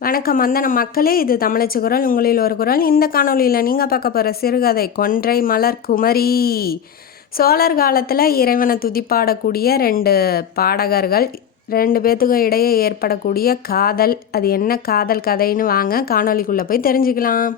வணக்கம் வந்தன மக்களே, இது தமிழச்சு குரல், உங்களில் ஒரு குரல். இந்த காணொலியில் நீங்கள் பார்க்க போகிற சிறுகதை கொன்றை மலர் குமரி. சோழர் காலத்தில் இறைவனை துதிப்பாடக்கூடிய ரெண்டு பாடகர்கள், ரெண்டு பேர்த்துக்கும் இடையே ஏற்படக்கூடிய காதல். அது என்ன காதல் கதைன்னு வாங்க காணொலிக்குள்ளே போய் தெரிஞ்சுக்கலாம்.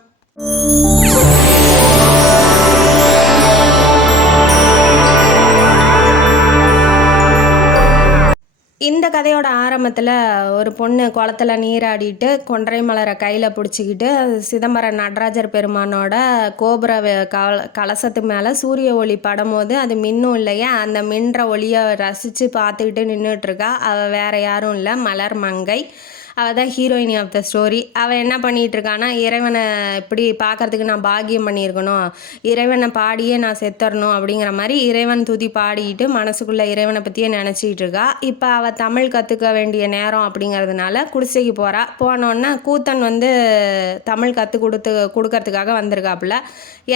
இந்த கதையோட ஆரம்பத்தில் ஒரு பொண்ணு குளத்துல நீராடிட்டு கொன்றை மலரை கையில் பிடிச்சிக்கிட்டு சிதம்பரம் நடராஜர் பெருமானோட கோபுர கலசத்து மேலே சூரிய ஒளி படும்போது அது மின்னும் இல்லையா, அந்த மின்ற ஒளியை ரசித்து பார்த்துக்கிட்டு நின்றுட்டுருக்கா. அவள் வேறு யாரும் இல்லை, மலர் மங்கை. அவள் தான் ஹீரோயினி ஆஃப் த ஸ்டோரி. அவள் என்ன பண்ணிகிட்ருக்கான்னா, இறைவனை இப்படி பார்க்குறதுக்கு நான் பாக்கியம் பண்ணியிருக்கணும், இறைவனை பாடியே நான் செத்துறணும் அப்படிங்கிற மாதிரி இறைவன் துதி பாடிக்கிட்டு மனசுக்குள்ளே இறைவனை பற்றியே நினச்சிக்கிட்டு இருக்கா. இப்போ அவள் தமிழ் கற்றுக்க வேண்டிய நேரம் அப்படிங்கிறதுனால குடிசைக்கு போகிறா. போனோன்னா கூத்தன் தமிழ் கொடுக்கறதுக்காக வந்திருக்காப்புல.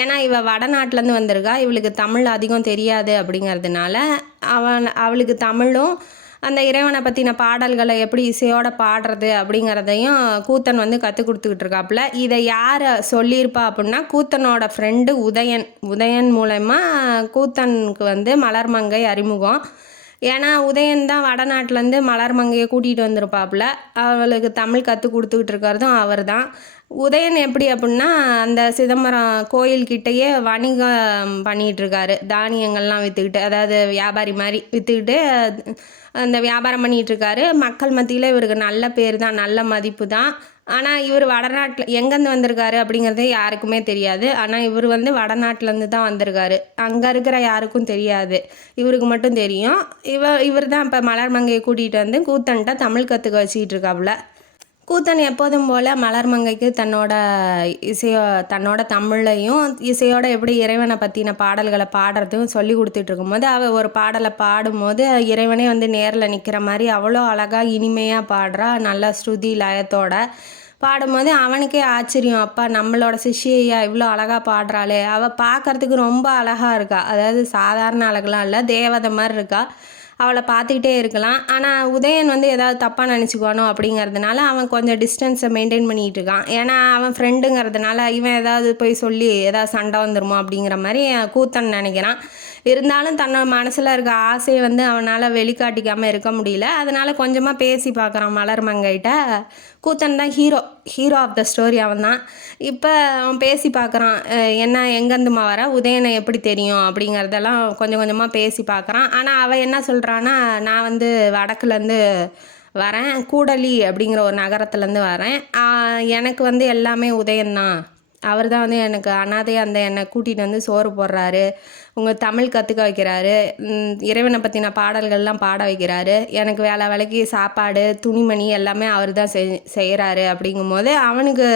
ஏன்னா இவள் வடநாட்டிலேருந்து வந்திருக்கா, இவளுக்கு தமிழ் அதிகம் தெரியாது அப்படிங்கிறதுனால அவளுக்கு தமிழும் அந்த இறைவனை பற்றின பாடல்களை எப்படி இசையோடு பாடுறது அப்படிங்கிறதையும் கூத்தன் கற்றுக் கொடுத்துக்கிட்டு இருக்காப்புல. இதை யார் சொல்லியிருப்பா அப்படின்னா, கூத்தனோட ஃப்ரெண்டு உதயன் மூலயமா கூத்தனுக்கு மலர்மங்கை அறிமுகம். ஏன்னா உதயன் தான் வடநாட்டிலேருந்து மலர்மங்கையை கூட்டிகிட்டு வந்திருப்பாப்புல. அவளுக்கு தமிழ் கற்றுக் கொடுத்துக்கிட்டு இருக்கிறதும் அவர் தான். உதயன் எப்படி அப்படின்னா, அந்த சிதம்பரம் கோயில்கிட்டையே வணிகம் பண்ணிகிட்ருக்காரு. தானியங்கள்லாம் விற்றுக்கிட்டு, அதாவது வியாபாரி மாதிரி விற்றுக்கிட்டு அந்த வியாபாரம் பண்ணிகிட்ருக்காரு. மக்கள் மத்தியில் இவருக்கு நல்ல பேர் தான், நல்ல மதிப்பு தான். ஆனால் இவர் வடநாட்டில் எங்கேருந்து வந்திருக்காரு அப்படிங்கிறதே யாருக்குமே தெரியாது. ஆனால் இவர் வடநாட்டிலேருந்து தான் வந்திருக்காரு. அங்கே இருக்கிற யாருக்கும் தெரியாது, இவருக்கு மட்டும் தெரியும். இவர் தான் இப்போ மலர்மங்கையை கூட்டிகிட்டு கூத்தன்ட்ட தமிழ் கற்றுக்க வச்சுக்கிட்டு இருக்காப்புல. கூத்தன் எப்போதும் போல் மலர்மங்கைக்கு தன்னோட தமிழையும் இசையோட எப்படி இறைவனை பற்றின பாடல்களை பாடுறதும் சொல்லி கொடுத்துட்டு இருக்கும்போது, அவள் ஒரு பாடலை பாடும்போது இறைவனே நேரில் நிற்கிற மாதிரி அவ்வளோ அழகாக இனிமையாக பாடுறா. நல்ல ஸ்ருதி லயத்தோட பாடும்போது அவனுக்கே ஆச்சரியம், அப்பா நம்மளோட சிஷ்யா இவ்வளோ அழகாக பாடுறாளே, அவள் பார்க்குறதுக்கு ரொம்ப அழகாக இருக்கா. அதாவது சாதாரண அழகெலாம் இல்லை, தேவதை மாதிரி இருக்கா. அவளை பார்த்துக்கிட்டே இருக்கலாம். ஆனால் உதயன் ஏதாவது தப்பாக நினச்சிக்குவானோ அப்படிங்கிறதுனால அவன் கொஞ்சம் டிஸ்டன்ஸை மெயின்டைன் பண்ணிகிட்டு இருக்கான். ஏன்னா அவன் ஃப்ரெண்டுங்கிறதுனால இவன் ஏதாவது போய் சொல்லி ஏதாவது சண்டை வந்துடுமோ அப்படிங்கிற மாதிரி கூத்தன் நினைக்கிறான். இருந்தாலும் தன்னோட மனசில் இருக்க ஆசையை அவனால் வெளிக்காட்டிக்காமல் இருக்க முடியல. அதனால் கொஞ்சமாக பேசி பார்க்குறான் மலர்மங்கைகிட்ட. கூத்தன் தான் ஹீரோ ஆஃப் த ஸ்டோரி, அவன் தான். இப்போ அவன் பேசி பார்க்குறான், என்ன எங்கேருந்துமா வர, உதயனை எப்படி தெரியும் அப்படிங்கிறதெல்லாம் கொஞ்சம் கொஞ்சமாக பேசி பார்க்குறான். ஆனால் அவள் என்ன சொல்கிறான்னா, நான் வடக்குலேருந்து வரேன், கூடலி அப்படிங்கிற ஒரு நகரத்துலேருந்து வரேன், எனக்கு எல்லாமே உதயந்தான், அவர் தான் எனக்கு அனாதையாக என்னை கூட்டிகிட்டு சோறு போடுறாரு, உங்கள் தமிழ் கற்றுக்க வைக்கிறாரு, இறைவனை பற்றின பாடல்கள்லாம் பாட வைக்கிறாரு, எனக்கு வேலைக்கு சாப்பாடு துணிமணி எல்லாமே அவர் தான் செய்கிறாரு. அப்படிங்கும்போது அவனுக்கு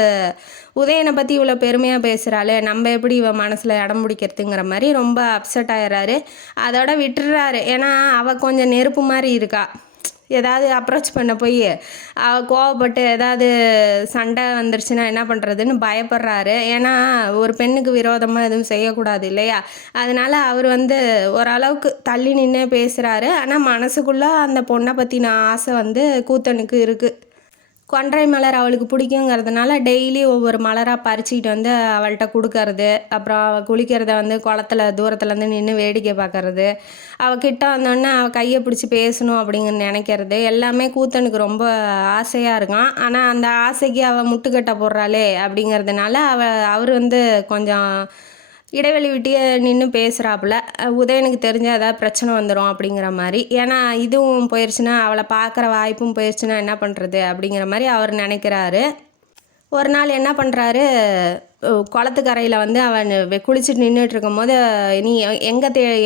உதயனை பற்றி இவ்வளோ பெருமையாக பேசுகிறாள், நம்ம எப்படி இவன் மனசில் இடம் பிடிக்கிறதுங்கிற மாதிரி ரொம்ப அப்செட் ஆகிடுறாரு. அதோட விட்டுறாரு. ஏன்னா அவள் கொஞ்சம் நெருப்பு மாதிரி இருக்கா. ஏதாவது அப்ரோச் பண்ண போய் கோவப்பட்டு ஏதாவது சண்டை வந்துருச்சுன்னா என்ன பண்ணுறதுன்னு பயப்படுறாரு. ஏன்னா ஒரு பெண்ணுக்கு விரோதமாக எதுவும் செய்யக்கூடாது இல்லையா. அதனால் அவர் ஓரளவுக்கு தள்ளி நின்று பேசுகிறாரு. ஆனால் மனசுக்குள்ளே அந்த பொண்ணை பற்றின ஆசை கூத்தனுக்கு இருக்குது. கொன்றை மலர் அவளுக்கு பிடிக்குங்கிறதுனால டெய்லி ஒவ்வொரு மலராக பறிச்சிக்கிட்டு அவள்கிட்ட கொடுக்கறது. அப்புறம் அவள் குளிக்கிறத குளத்துல தூரத்துலேருந்து நின்று வேடிக்கை பார்க்கறது, அவகிட்ட வந்தோடனே அவள் கையை பிடிச்சி பேசணும் அப்படிங்கிற நினைக்கிறது எல்லாமே கூத்தனுக்கு ரொம்ப ஆசையாக இருக்கான். ஆனால் அந்த ஆசைக்கு அவள் முட்டுக்கட்டை போடுறாளே அப்படிங்கிறதுனால அவர் கொஞ்சம் இடைவெளி விட்டு நின்று பேசுகிறாப்புல. உதயனுக்கு தெரிஞ்சால் ஏதாவது பிரச்சனை வந்துடும் அப்படிங்கிற மாதிரி. ஏன்னா இதுவும் போயிடுச்சுன்னா, அவளை பார்க்குற வாய்ப்பும் போயிடுச்சுன்னா என்ன பண்ணுறது அப்படிங்கிற மாதிரி அவர் நினைக்கிறாரு. ஒரு நாள் என்ன பண்ணுறாரு, குளத்துக்கரையில் அவன் குளிச்சுட்டு நின்றுட்டு இருக்கும்போது, நீ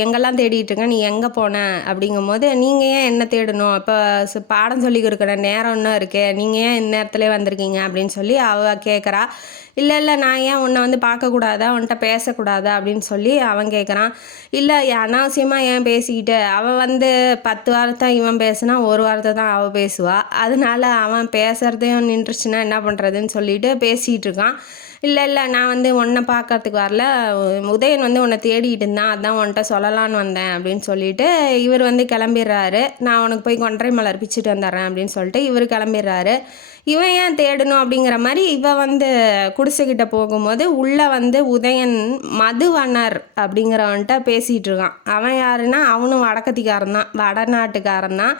எங்கெல்லாம் தேடிட்டு இருக்க, நீ எங்கே போன அப்படிங்கும்போது, நீங்கள் ஏன் என்ன தேடணும், இப்போ பாடம் சொல்லி கொடுக்குற நேரம் இன்னும் இருக்கே, நீங்கள் ஏன் இந்நேரத்துலேயே வந்திருக்கீங்க அப்படின்னு சொல்லி அவள் கேட்குறா. இல்லை நான் ஏன் உன்னை பார்க்கக்கூடாதா, உன்கிட்ட பேசக்கூடாதா அப்படின்னு சொல்லி அவன் கேட்குறான். இல்லை அனாவசியமாக ஏன் பேசிக்கிட்டு, அவன் 10 வாரத்தை இவன் பேசுனா 1 வாரத்தை தான் அவள் பேசுவாள். அதனால அவன் பேசுகிறதையும் நின்றுச்சுன்னா என்ன பண்ணுறதுன்னு சொல்லிட்டு பேசிகிட்டு இருக்கான். இல்லை இல்லை நான் வந்து உன்னை பார்க்கறதுக்கு வரல, உதயன் வந்து உன்னை தேடிட்டு இருந்தான், அதான் உன்கிட்ட சொல்லலான்னு வந்தேன் அப்படின்னு சொல்லிட்டு இவர் வந்து கிளம்பிடுறாரு. நான் உனக்கு போய் கொன்றை மலர் பிச்சுட்டு வந்துடுறேன் அப்படின்னு சொல்லிட்டு இவர் கிளம்பிடுறாரு. இவன் ஏன் தேடணும் அப்படிங்கிற மாதிரி இவ வந்து குடிசைக்கிட்ட போகும்போது உள்ளே வந்து உதயன் மதுவண்ணர் அப்படிங்கிறவன்ட்ட பேசிகிட்டு இருக்கான். அவன் யாருன்னா அவனும் வடக்கத்திக்காரன் தான், வடநாட்டுக்காரன் தான்.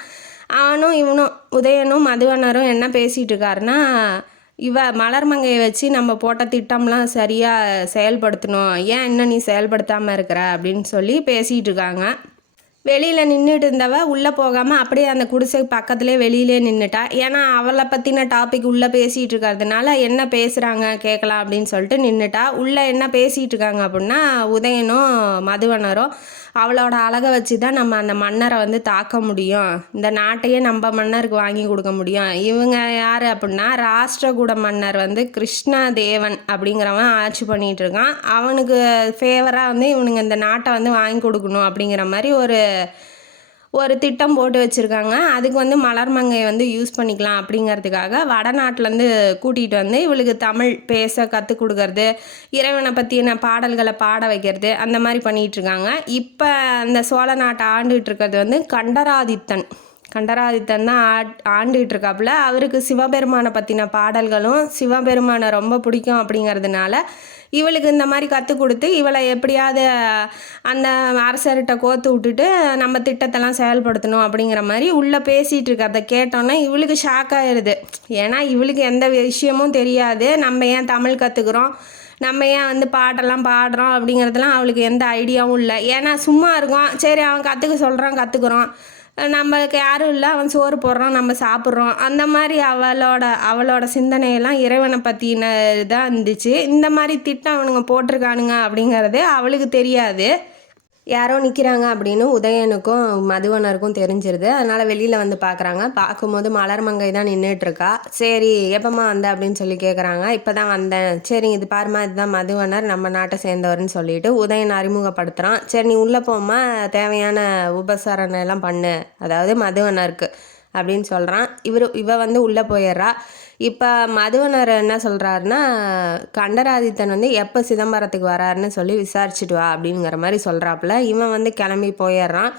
அவனும் இவனும் உதயனும் மதுவண்ணரும் என்ன பேசிகிட்டு இருக்காருன்னா, இவ மலர்மங்கையை வச்சு நம்ம போட்ட திட்டம்லாம் சரியாக செயல்படுத்தணும், ஏன் இன்னும் நீ செயல்படுத்தாமல் இருக்கிற அப்படின்னு சொல்லி பேசிகிட்டு இருக்காங்க. வெளியில் நின்றுட்டு இருந்தவ உள்ளே போகாமல் அப்படியே அந்த குடிசை பக்கத்துலேயே வெளியிலே நின்றுட்டா. ஏன்னா அவளை பற்றின டாபிக் உள்ளே பேசிகிட்டு இருக்கிறதுனால என்ன பேசுகிறாங்க கேட்கலாம் அப்படின்னு சொல்லிட்டு நின்றுட்டா. உள்ளே என்ன பேசிகிட்டு இருக்காங்க அப்படின்னா, உதயனும் மதுவனரும் அவளோட அழகை வச்சு தான் நம்ம அந்த மன்னரை வந்து தாக்க முடியும், இந்த நாட்டையே நம்ம மன்னருக்கு வாங்கி கொடுக்க முடியும். இவங்க யார் அப்படின்னா, ராஷ்டிரகூட மன்னர் வந்து கிருஷ்ணதேவன் அப்படிங்கிறவன் ஆட்சி பண்ணிகிட்டு இருக்கான். அவனுக்கு ஃபேவராக வந்து இவனுங்க இந்த நாட்டை வந்து வாங்கி கொடுக்கணும் அப்படிங்கிற மாதிரி ஒரு திட்டம் போட்டு வச்சுருக்காங்க. அதுக்கு வந்து மலர்மங்கையை வந்து யூஸ் பண்ணிக்கலாம் அப்படிங்கிறதுக்காக வடநாட்டிலேருந்து கூட்டிகிட்டு வந்து இவளுக்கு தமிழ் பேச கற்றுக் கொடுக்கறது, இறைவனை பற்றின பாடல்களை பாட வைக்கிறது, அந்த மாதிரி பண்ணிகிட்ருக்காங்க. இப்போ அந்த சோழ நாட்டை ஆண்டுகிட்டு இருக்கிறது வந்து கண்டராதித்தன் தான் ஆண்டுகிட்டு இருக்காப்புல. அவருக்கு சிவபெருமானை பற்றின பாடல்களும் சிவபெருமானை ரொம்ப பிடிக்கும் அப்படிங்கிறதுனால இவளுக்கு இந்த மாதிரி கற்றுக் கொடுத்து இவளை எப்படியாவது அந்த அரசர்கிட்ட கோத்து விட்டுட்டு நம்ம திட்டத்தெல்லாம் செயல்படுத்தணும் அப்படிங்கிற மாதிரி உள்ளே பேசிகிட்டு இருக்கிறத கேட்டோன்னா இவளுக்கு ஷாக் ஆயிடுது. ஏன்னா இவளுக்கு எந்த விஷயமும் தெரியாது, நம்ம ஏன் தமிழ் கற்றுக்குறோம், நம்ம ஏன் வந்து பாட்டெல்லாம் பாடுறோம் அப்படிங்கிறதுலாம் அவளுக்கு எந்த ஐடியாவும் இல்லை. ஏன்னா சும்மா இருக்கோம், சரி அவன் கற்றுக்க சொல்கிறான் கற்றுக்குறோம், நம்மளுக்கு யாரும் இல்லை, அவன் சோறு போடுறான் நம்ம சாப்பிட்றோம், அந்த மாதிரி அவளோட சிந்தனையெல்லாம் இறைவனை பற்றின இதாக இருந்துச்சு. இந்த மாதிரி திட்டம் அவனுங்க போட்டிருக்கானுங்க அப்படிங்கிறது அவளுக்கு தெரியாது. யாரோ நிற்கிறாங்க அப்படின்னு உதயனுக்கும் மதுவனருக்கும் தெரிஞ்சிருது. அதனால் வெளியில் வந்து பார்க்குறாங்க. பார்க்கும்போது மலர்மங்கை தான் நின்றுட்டுருக்கா. சரி எப்போம்மா வந்த அப்படின்னு சொல்லி கேட்குறாங்க. இப்போ தான் வந்தேன். சரி இது பாருமா, இதுதான் மதுவனர், நம்ம நாட்டை சேர்ந்தவர்னு சொல்லிட்டு உதயன் அறிமுகப்படுத்துகிறான். சரி நீ உள்ளே போமா, தேவையான உபசரணை எல்லாம் பண்ணு, அதாவது மதுவனருக்கு அப்படின்னு சொல்கிறான். இவ வந்து உள்ளே போயிடுறா. இப்போ மதுவனர் என்ன சொல்கிறாருன்னா, கண்டராதித்தன் வந்து எப்போ சிதம்பரத்துக்கு வராருன்னு சொல்லி விசாரிச்சுட்டு வா அப்படிங்கிற மாதிரி சொல்கிறாப்புல. இவன் வந்து கிளம்பி போயிடுறான்.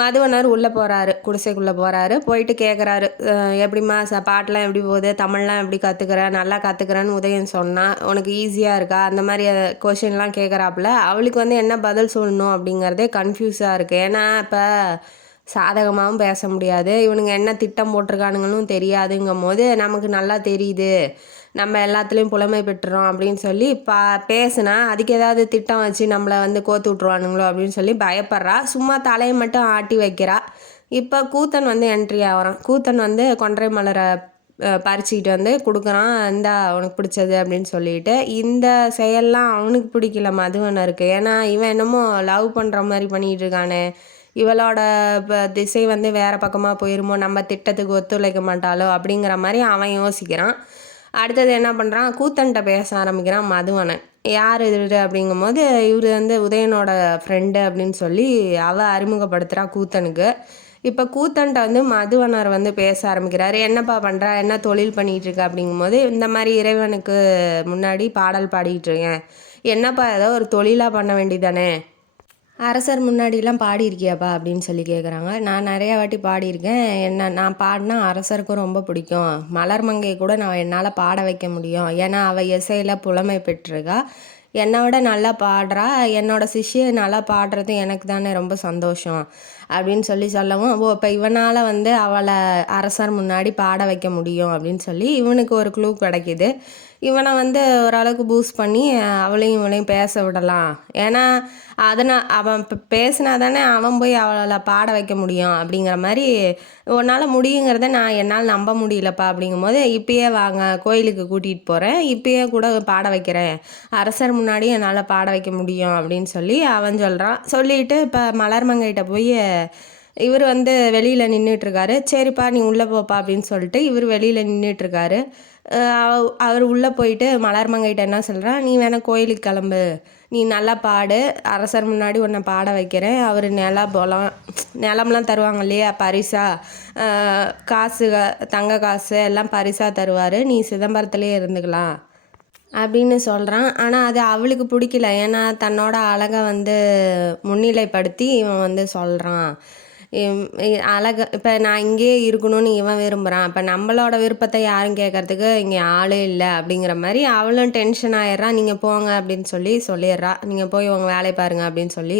மதுவனர் உள்ளே போகிறாரு, குடிசைக்குள்ளே போகிறாரு. போயிட்டு கேட்குறாரு, எப்படிம்மா பாட்டெலாம் எப்படி போகுது, தமிழ்லாம் எப்படி கற்றுக்குற, நல்லா கற்றுக்குறேன்னு உதயன் சொன்னான், உனக்கு ஈஸியாக இருக்கா, அந்த மாதிரி கொஷின்லாம் கேட்குறாப்புல. அவளுக்கு வந்து என்ன பதில் சொல்லணும் அப்படிங்கிறதே கன்ஃபியூஸாக இருக்குது. ஏன்னா இப்போ சாதகமாகவும் பேச முடியாது, இவனுங்க என்ன திட்டம் போட்டிருக்கானுங்களும் தெரியாதுங்கும் போது நமக்கு நல்லா தெரியுது நம்ம எல்லாத்துலேயும் புலமை பெற்றுறோம் அப்படின்னு சொல்லி பேசுனா அதுக்கு ஏதாவது திட்டம் வச்சு நம்மளை வந்து கோத்து விட்ருவானுங்களோ அப்படின்னு சொல்லி பயப்படுறா. சும்மா தலையை மட்டும் ஆட்டி வைக்கிறா. இப்போ கூத்தன் வந்து என்ட்ரி ஆகிறான். கூத்தன் வந்து கொன்றை மலரை பறிச்சுக்கிட்டு வந்து கொடுக்குறான், இந்தா உனக்கு பிடிச்சது அப்படின்னு சொல்லிட்டு. இந்த செயல்லாம் அவனுக்கு பிடிக்கல மதுவனருக்கு. ஏன்னா இவன் என்னமோ லவ் பண்ணுற மாதிரி பண்ணிகிட்டு இருக்கானே, இவளோட திசை வந்து வேறு பக்கமாக போயிருமோ, நம்ம திட்டத்துக்கு ஒத்துழைக்க மாட்டாளோ அப்படிங்கிற மாதிரி அவன் யோசிக்கிறான். அடுத்தது என்ன பண்ணுறான், கூத்தன்ட்ட பேச ஆரம்பிக்கிறான் மதுவனன். யார் இது அப்படிங்கும்போது இவர் வந்து உதயனோட ஃப்ரெண்டு அப்படின்னு சொல்லி அவள் அறிமுகப்படுத்துகிறா கூத்தனுக்கு. இப்போ கூத்தன்ட்ட வந்து மதுவனர் வந்து பேச ஆரம்பிக்கிறாரு. என்னப்பா பண்ணுறா, என்ன தொழில் பண்ணிகிட்டு இருக்க அப்படிங்கும்போது, இந்த மாதிரி இறைவனுக்கு முன்னாடி பாடல் பாடிக்கிட்டு இருக்கேன். என்னப்பா ஏதோ ஒரு தொழிலாக பண்ண வேண்டியதானே, அரசர் முன்னாடிலாம் பாடியிருக்கியாப்பா அப்படின்னு சொல்லி கேட்குறாங்க. நான் நிறையா வாட்டி பாடியிருக்கேன், நான் பாடினா அரசருக்கும் ரொம்ப பிடிக்கும், மலர்மங்கை கூட நான் என்னால் பாட வைக்க முடியும், ஏன்னா அவள் இசையில் புலமை பெற்றிருக்கா, என்னை விட நல்லா பாடுறா, என்னோட சிஷ்யை நல்லா பாடுறது எனக்கு தானே ரொம்ப சந்தோஷம் அப்படின்னு சொல்லவும், இப்போ இவனால் வந்து அவளை அரசர் முன்னாடி பாட வைக்க முடியும் அப்படின்னு சொல்லி இவனுக்கு ஒரு க்ளூ கிடைக்கிது. இவனை வந்து ஓரளவுக்கு பூஸ்ட் பண்ணி அவளையும் இவளையும் பேச விடலாம். ஏன்னா அவன் பேசினா தானே அவன் போய் அவளை பாட வைக்க முடியும் அப்படிங்கிற மாதிரி, உன்னால் முடியுங்கிறத என்னால் நம்ப முடியலப்பா அப்படிங்கும்போது, இப்பயே வாங்க கோயிலுக்கு கூட்டிகிட்டு போகிறேன், இப்பயே கூட பாட வைக்கிறேன், அரசர் முன்னாடி என்னால் பாட வைக்க முடியும் அப்படின்னு சொல்லி அவன் சொல்கிறான். சொல்லிட்டு இப்போ மலர்மங்கைகிட்ட போய் இவர் வந்து வெளியில் நின்றுட்டுருக்காரு. சரிப்பா நீ உள்ளே போப்பா அப்படின்னு சொல்லிட்டு இவர் வெளியில் நின்றுட்டுருக்காரு. அவர் உள்ளே போயிட்டு மலர்மங்கைகிட்ட என்ன சொல்கிறான், நீ வேணால் கோயிலுக்கு கிளம்பு, நீ நல்லா பாடு, அரசர் முன்னாடி உன்னை பாட வைக்கிறேன், அவர் நிலம்லாம் தருவாங்க இல்லையா பரிசாக, காசு தங்க காசு எல்லாம் பரிசாக தருவார், நீ சிதம்பரத்துலேயே இருந்துக்கலாம் அப்படின்னு சொல்கிறான். ஆனால் அது அவளுக்கு பிடிக்கல. ஏன்னா தன்னோட அழகை வந்து முன்னிலைப்படுத்தி இவன் வந்து சொல்கிறான். அழகு இப்போ நான் இங்கேயே இருக்கணும்னு இவன் விரும்புகிறான். அப்போ நம்மளோட விருப்பத்தை யாரும் கேட்கறதுக்கு இங்கே ஆளே இல்லை அப்படிங்கிற மாதிரி அவளும் டென்ஷன் ஆயிடுறான். நீங்கள் போங்க அப்படின்னு சொல்லிடுறா. நீங்கள் போய் உங்கள் வேலையை பாருங்க அப்படின்னு சொல்லி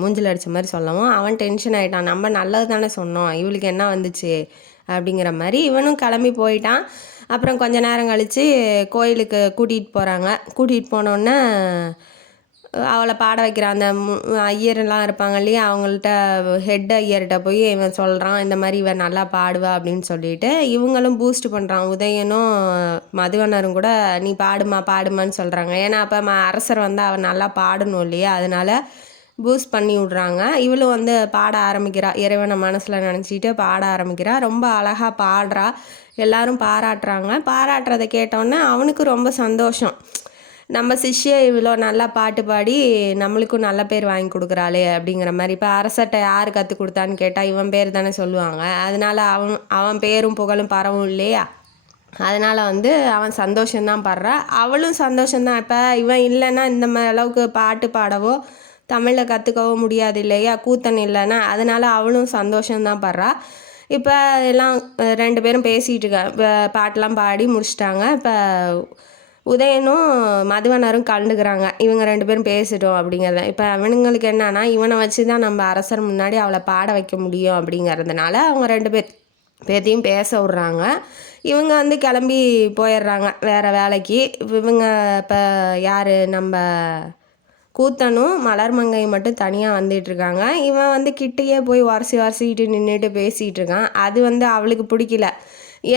மூஞ்சில் அடித்த மாதிரி சொல்லவும் அவன் டென்ஷன் ஆகிட்டான். நம்ம நல்லது தானே சொன்னோம், இவளுக்கு என்ன வந்துச்சு அப்படிங்கிற மாதிரி இவனும் கிளம்பி போயிட்டான். அப்புறம் கொஞ்ச நேரம் கழித்து கோயிலுக்கு கூட்டிகிட்டு போகிறாங்க. கூட்டிகிட்டு போனோன்னே அவளை பாட வைக்கிறான். அந்த ஐயர்லாம் இருப்பாங்க இல்லையா, அவங்கள்ட்ட ஹெட் ஐயர்கிட்ட போய் இவன் சொல்கிறான், இந்த மாதிரி இவன் நல்லா பாடுவா அப்படின்னு சொல்லிட்டு இவங்களும் பூஸ்ட் பண்ணுறான். உதயனும் மதுவனரும் கூட நீ பாடுமான்னு சொல்கிறாங்க. ஏன்னா அப்போ அரசர் வந்து அவன் நல்லா பாடணும் இல்லையா, அதனால் பூஸ்ட் பண்ணி விட்றாங்க. இவளும் வந்து பாட ஆரம்பிக்கிறா. இறைவனை மனசில் நினச்சிட்டு பாட ஆரம்பிக்கிறா. ரொம்ப அழகாக பாடுறா. எல்லாரும் பாராட்டுறாங்க. பாராட்டுறதை கேட்டோன்னே அவனுக்கு ரொம்ப சந்தோஷம். நம்ம சிஷ்ய இவ்வளோ நல்லா பாட்டு பாடி நம்மளுக்கும் நல்ல பேர் வாங்கி கொடுக்குறாளே அப்படிங்கிற மாதிரி. இப்போ அரசர்கிட்ட யார் கற்றுக் கொடுத்தான்னு கேட்டால் இவன் பேர் தானே சொல்லுவாங்க. அதனால் அவன் பேரும் புகழும் பரவும் இல்லையா, அதனால் வந்து அவன் சந்தோஷம்தான் படுறா. அவளும் சந்தோஷம்தான். இப்போ இவன் இல்லைன்னா இந்த அளவுக்கு பாட்டு பாடவோ தமிழில் கற்றுக்கவோ முடியாது இல்லையா, கூத்தன் இல்லைன்னா. அதனால் அவளும் சந்தோஷம்தான் படுறா. இப்போ எல்லாம் 2 பேரும் பேசிகிட்டு இருக்காங்க. பாட்டெலாம் பாடி முடிச்சிட்டாங்க. இப்போ உதயனும் மதுவனரும் கலந்துக்கிறாங்க. இவங்க 2 பேரும் பேசிட்டோம் அப்படிங்கிறத. இப்போ அவனுங்களுக்கு என்னன்னா, இவனை வச்சு தான் நம்ம அரசர் முன்னாடி அவளை பாட வைக்க முடியும் அப்படிங்கிறதுனால அவங்க 2 பேர்த்தையும் பேச விட்றாங்க. இவங்க வந்து கிளம்பி போயிடுறாங்க வேறு வேலைக்கு. இவங்க இப்போ யார், நம்ம கூத்தனும் மலர்மங்கையும் மட்டும் தனியாக வந்துட்டுருக்காங்க. இவன் வந்து கிட்டேயே போய் வரிசிக்கிட்டு நின்றுட்டு பேசிகிட்டு இருக்கான். அது வந்து அவளுக்கு பிடிக்கல.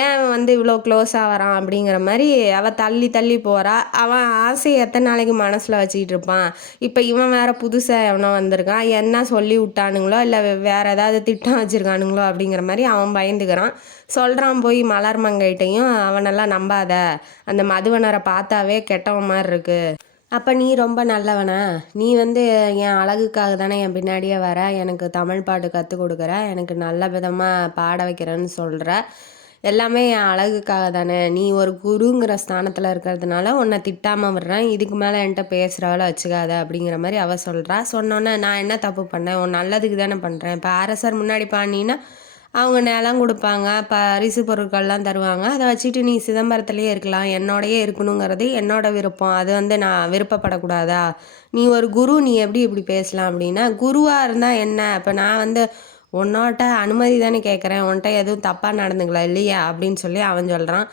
ஏன் வந்து இவ்வளோ க்ளோஸாக வரான் அப்படிங்கிற மாதிரி அவள் தள்ளி போகிறா. அவன் ஆசையை எத்தனை நாளைக்கு மனசில் வச்சுக்கிட்டு இருப்பான். இப்போ இவன் வேறு புதுசாக எவனோ வந்திருக்கான், என்ன சொல்லி விட்டானுங்களோ இல்லை வேறு ஏதாவது திட்டம் வச்சுருக்கானுங்களோ அப்படிங்கிற மாதிரி அவன் பயந்துக்கிறான். சொல்கிறான் போய் மலர்மங்கைட்டையும், அவனெல்லாம் நம்பாத, அந்த மதுவனரை பார்த்தாவே கெட்டவன் மாதிரி இருக்குது. அப்போ நீ ரொம்ப நல்லவனா, நீ வந்து என் அழகுக்காக தானே என் பின்னாடியே வர, எனக்கு தமிழ் பாட்டு கற்றுக் கொடுக்குற, எனக்கு நல்ல விதமாக பாட வைக்கிறேன்னு சொல்கிற, எல்லாமே என் அழகுக்காக தானே. நீ ஒரு குருங்கிற ஸ்தானத்தில் இருக்கிறதுனால உன்னை திட்டாமல் விடுறேன், இதுக்கு மேலே என்கிட்ட பேசுகிறவளை வச்சுக்காத அப்படிங்கிற மாதிரி அவள் சொல்கிறா. சொன்னோன்னே நான் என்ன தப்பு பண்ணேன், உன் நல்லதுக்கு தானே பண்ணுறேன். இப்போ அரசர் முன்னாடி பாடினீன்னா அவங்க நிலம் கொடுப்பாங்க, பரிசு பொருட்கள்லாம் தருவாங்க. அதை வச்சுட்டு நீ சிதம்பரத்துலேயே இருக்கலாம், என்னோடையே இருக்கணுங்கிறது என்னோட விருப்பம், அது வந்து நான் விருப்பப்படக்கூடாதா? நீ ஒரு குரு, நீ எப்படி இப்படி பேசலாம் அப்படின்னா, குருவாக இருந்தால் என்ன, இப்போ நான் வந்து உன்னோட்ட அனுமதி தானே கேட்குறேன், உன்கிட்ட எதுவும் தப்பாக நடந்துக்கலாம் இல்லையா அப்படின்னு சொல்லி அவன் சொல்கிறான்.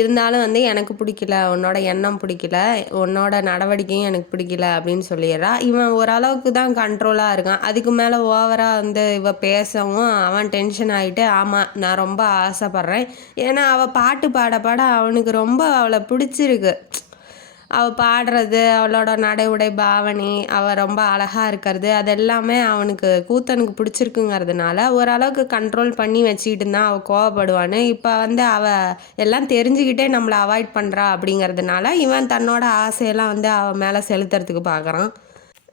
இருந்தாலும் வந்து எனக்கு பிடிக்கல, உன்னோட எண்ணம் பிடிக்கல, உன்னோட நடவடிக்கையும் எனக்கு பிடிக்கல அப்படின்னு சொல்லிடுறா. இவன் ஓரளவுக்கு தான் கண்ட்ரோலாக இருக்கான். அதுக்கு மேலே ஓவராக வந்து இவ பேசவும் அவன் டென்ஷன் ஆகிட்டு, ஆமாம் நான் ரொம்ப ஆசைப்பட்றேன். ஏன்னா அவள் பாட்டு பாட அவனுக்கு ரொம்ப அவளை பிடிச்சிருக்கு. அவள் பாடுறது, அவளோட நடை உடை பாவனை, அவள் ரொம்ப அழகாக இருக்கிறது, அதெல்லாமே கூத்தனுக்கு பிடிச்சிருக்குங்கிறதுனால ஓரளவுக்கு கண்ட்ரோல் பண்ணி வச்சுக்கிட்டு இருந்தான். அவள் கோவப்படுவான்னு. இப்போ வந்து அவள் எல்லாம் தெரிஞ்சுக்கிட்டே நம்மளை அவாய்ட் பண்ணுறா அப்படிங்கிறதுனால இவன் தன்னோட ஆசையெல்லாம் வந்து அவன் மேலே செலுத்துறதுக்கு பார்க்குறான்.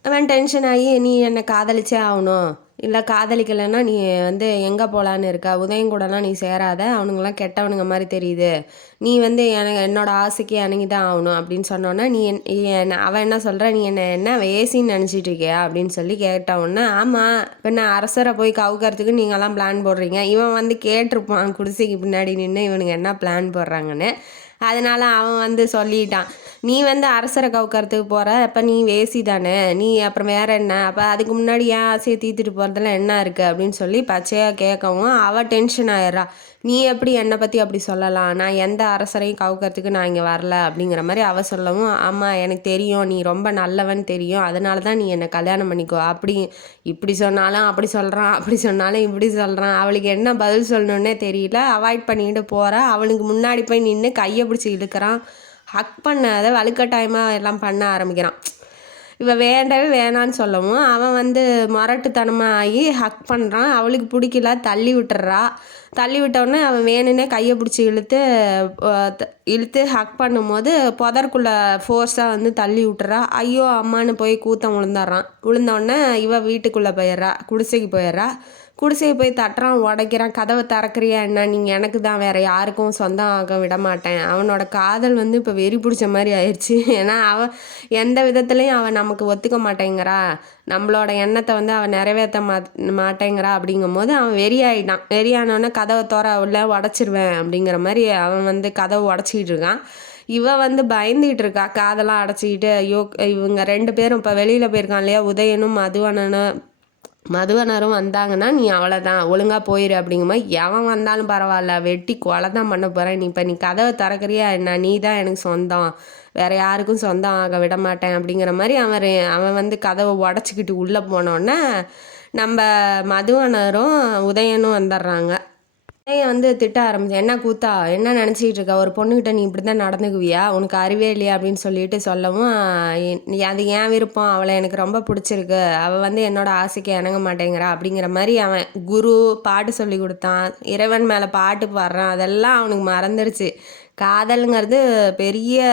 அவன் டென்ஷன் ஆகி, நீ என்னை காதலிச்சே ஆகணும், இல்லை காதலிக்கலைன்னா நீ வந்து எங்கே போகலான்னு இருக்கா, உதயம் கூடலாம் நீ சேராத, அவனுங்களாம் கெட்டவனுங்க மாதிரி தெரியுது, நீ வந்து என்னோட ஆசைக்கு இணங்கி தான் ஆகணும் அப்படின்னு சொன்னோன்னே, நீ அவன் என்ன சொல்கிற, நீ என்ன வேசின்னு நினச்சிட்டு இருக்கியா அப்படின்னு சொல்லி கேட்டவுடனே, ஆமாம் இப்போ நான் அரசரை போய் கவுக்கிறதுக்கு நீங்கள்லாம் பிளான் போடுறீங்க. இவன் வந்து கேட்டிருப்பான் குடிசைக்கு பின்னாடி நின்று இவனுங்க என்ன பிளான் போடுறாங்கன்னு. அதனால் அவன் வந்து சொல்லிட்டான், நீ வந்து அரசரை கவுக்கிறதுக்கு போகிற, அப்போ நீ வேசி தானே, நீ அப்புறம் வேறு என்ன, அப்போ அதுக்கு முன்னாடி ஏன் ஆசையை தீர்த்துட்டு போகிறதுலாம் என்ன இருக்குது அப்படின்னு சொல்லி பச்சையாக கேட்கவும் அவள் டென்ஷன் ஆயிடுறா. நீ எப்படி என்னை பற்றி அப்படி சொல்லலாம், நான் எந்த அரசரையும் கவுக்கிறதுக்கு நான் இங்கே வரல அப்படிங்கிற மாதிரி அவள் சொல்லவும், ஆமாம் எனக்கு தெரியும், நீ ரொம்ப நல்லவன் தெரியும், அதனால தான் நீ என்னை கல்யாணம் பண்ணிக்கோ அப்படி இப்படி சொன்னாலும் அப்படி சொல்கிறான், அப்படி சொன்னாலும் இப்படி சொல்கிறான். அவளுக்கு என்ன பதில் சொல்லணுன்னே தெரியல. அவாய்ட் பண்ணிக்கிட்டு போகிறா. அவனுக்கு முன்னாடி போய் நின்று கையை பிடிச்சி இழுக்கிறான். ஹக் பண்ணாத வலுக்கட்டாயமாக எல்லாம் பண்ண ஆரம்பிக்கிறான். இவ வேண்டவே வேணான்னு சொல்லவும் அவன் வந்து மொரட்டுத்தனமாக ஆகி ஹக் பண்ணுறான். அவளுக்கு பிடிக்கல, தள்ளி விட்டுறா. தள்ளி விட்டோடனே அவன் வேணுன்னே கையை பிடிச்சி இழுத்து ஹக் பண்ணும்போது புதற்குள்ளே ஃபோர்ஸாக வந்து தள்ளி விட்டுறா. ஐயோ அம்மானு போய் கூத்தம் விழுந்தோடனே இவ வீட்டுக்குள்ளே போயிடுறா, குடிசைக்கு போயிடுறா. குடிசையை போய் தட்டுறான், உடைக்கிறான். கதவை திறக்கிறியா என்ன, நீங்கள் எனக்கு தான், வேறு யாருக்கும் சொந்தம் ஆக விட மாட்டேன். அவனோட காதல் வந்து இப்போ வெறி பிடிச்ச மாதிரி ஆயிடுச்சு. ஏன்னா அவன் எந்த விதத்துலேயும் அவன் நமக்கு ஒத்துக்க மாட்டேங்கிறா, நம்மளோட எண்ணத்தை வந்து அவன் நிறைவேற்ற மாட்டேங்கிறா. அப்படிங்கும் போது அவன் வெறியாயிட்டான். வெறியானோடனே கதவை உள்ள உடச்சிருவேன் அப்படிங்கிற மாதிரி அவன் வந்து கதவை உடச்சிக்கிட்டு இருக்கான். இவ வந்து பயந்துகிட்டு இருக்கா, காதெல்லாம் அடைச்சிக்கிட்டு. ஐயோ, இவங்க 2 பேரும் இப்போ வெளியில் போயிருக்கான் இல்லையா, உதயனும் மதுவனரும் வந்தாங்கன்னா நீ அவ்வளோதான், ஒழுங்காக போயிரு. அப்படிங்கும்போது எவன் வந்தாலும் பரவாயில்ல, வெட்டி கொலை தான் பண்ண போகிறேன். நீ கதவை திறக்கிறியா என்ன, நீ தான் எனக்கு சொந்தம், வேறு யாருக்கும் சொந்தம் ஆக விட மாட்டேன் அப்படிங்கிற மாதிரி அவன் வந்து கதவை உடச்சிக்கிட்டு உள்ளே போனோடனே நம்ம மதுவனரும் உதயனும் வந்துடுறாங்க. வந்து திட்ட ஆரம்பிச்சேன். என்ன கூத்தா, என்ன நினச்சிக்கிட்டு இருக்கா, ஒரு பொண்ணுக்கிட்ட நீ இப்படி தான் நடந்துக்குவியா, உனக்கு அறிவே இல்லையா அப்படின்னு சொல்லிட்டு சொல்லவும், அது ஏன் விருப்பம், அவளை எனக்கு ரொம்ப பிடிச்சிருக்கு, அவள் வந்து என்னோட ஆசைக்கு இணங்க மாட்டேங்கிறா அப்படிங்கிற மாதிரி அவன் குரு பாட்டு சொல்லி கொடுத்தான், இறைவன் மேலே பாட்டு பாடுறான், அதெல்லாம் அவனுக்கு மறந்துருச்சு. காதலுங்கிறது பெரிய,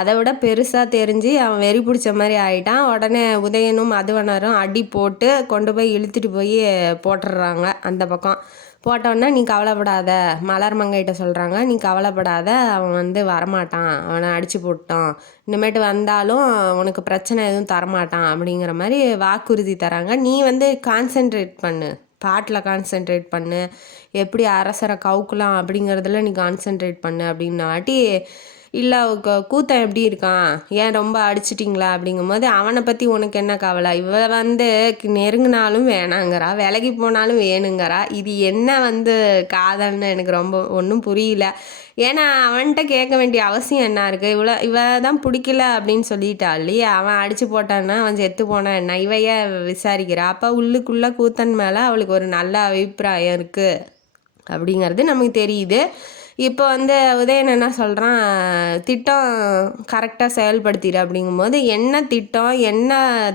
அதை விட பெருசாக தெரிஞ்சு அவன் வெறி பிடிச்ச மாதிரி ஆகிட்டான். உடனே உதயனும் மதுவனரும் அடி போட்டு கொண்டு போய் இழுத்துட்டு போய் போட்டுடுறாங்க அந்த பக்கம். போட்டோன்னா நீ கவலைப்படாத, மலர் மங்கைகிட்ட சொல்கிறாங்க, நீ கவலைப்படாத, அவன் வந்து வரமாட்டான், அவனை அடித்து போட்டோம், இனிமேட்டு வந்தாலும் உனக்கு பிரச்சனை எதுவும் தரமாட்டான் அப்படிங்கிற மாதிரி வாக்குறுதி தராங்க. நீ வந்து கான்சென்ட்ரேட் பண்ணு, பாட்டில் கான்சென்ட்ரேட் பண்ணு, எப்படி அரசரை கவுக்கலாம் அப்படிங்கிறதுல நீ கான்சென்ட்ரேட் பண்ணு அப்படின்ன வாட்டி, இல்லை கூத்தன் எப்படி இருக்கான், ஏன் ரொம்ப அடிச்சிட்டிங்களா அப்படிங்கும்போது, அவனை பற்றி உனக்கு என்ன கவலை, இவ வந்து நெருங்கினாலும் வேணாங்கிறா, விலகி போனாலும் வேணுங்கிறா, இது என்ன வந்து காதல்னு எனக்கு ரொம்ப ஒன்றும் புரியல. ஏன்னா அவன்கிட்ட கேட்க வேண்டிய அவசியம் என்ன இருக்குது, இவ தான் பிடிக்கல அப்படின்னு சொல்லிட்டா இல்லையா, அவன் அடித்து போட்டான்னா அவன் செத்து போனான் என்ன, இவைய விசாரிக்கிறா. அப்போ உள்ளுக்குள்ளே கூத்தன் மேலே அவளுக்கு ஒரு நல்ல அபிப்பிராயம் இருக்குது அப்படிங்கிறது நமக்கு தெரியுது. இப்போ வந்து உதயன் என்ன சொல்கிறான், திட்டம் கரெக்டாக செயல்படுத்திடு அப்படிங்கும்போது, என்ன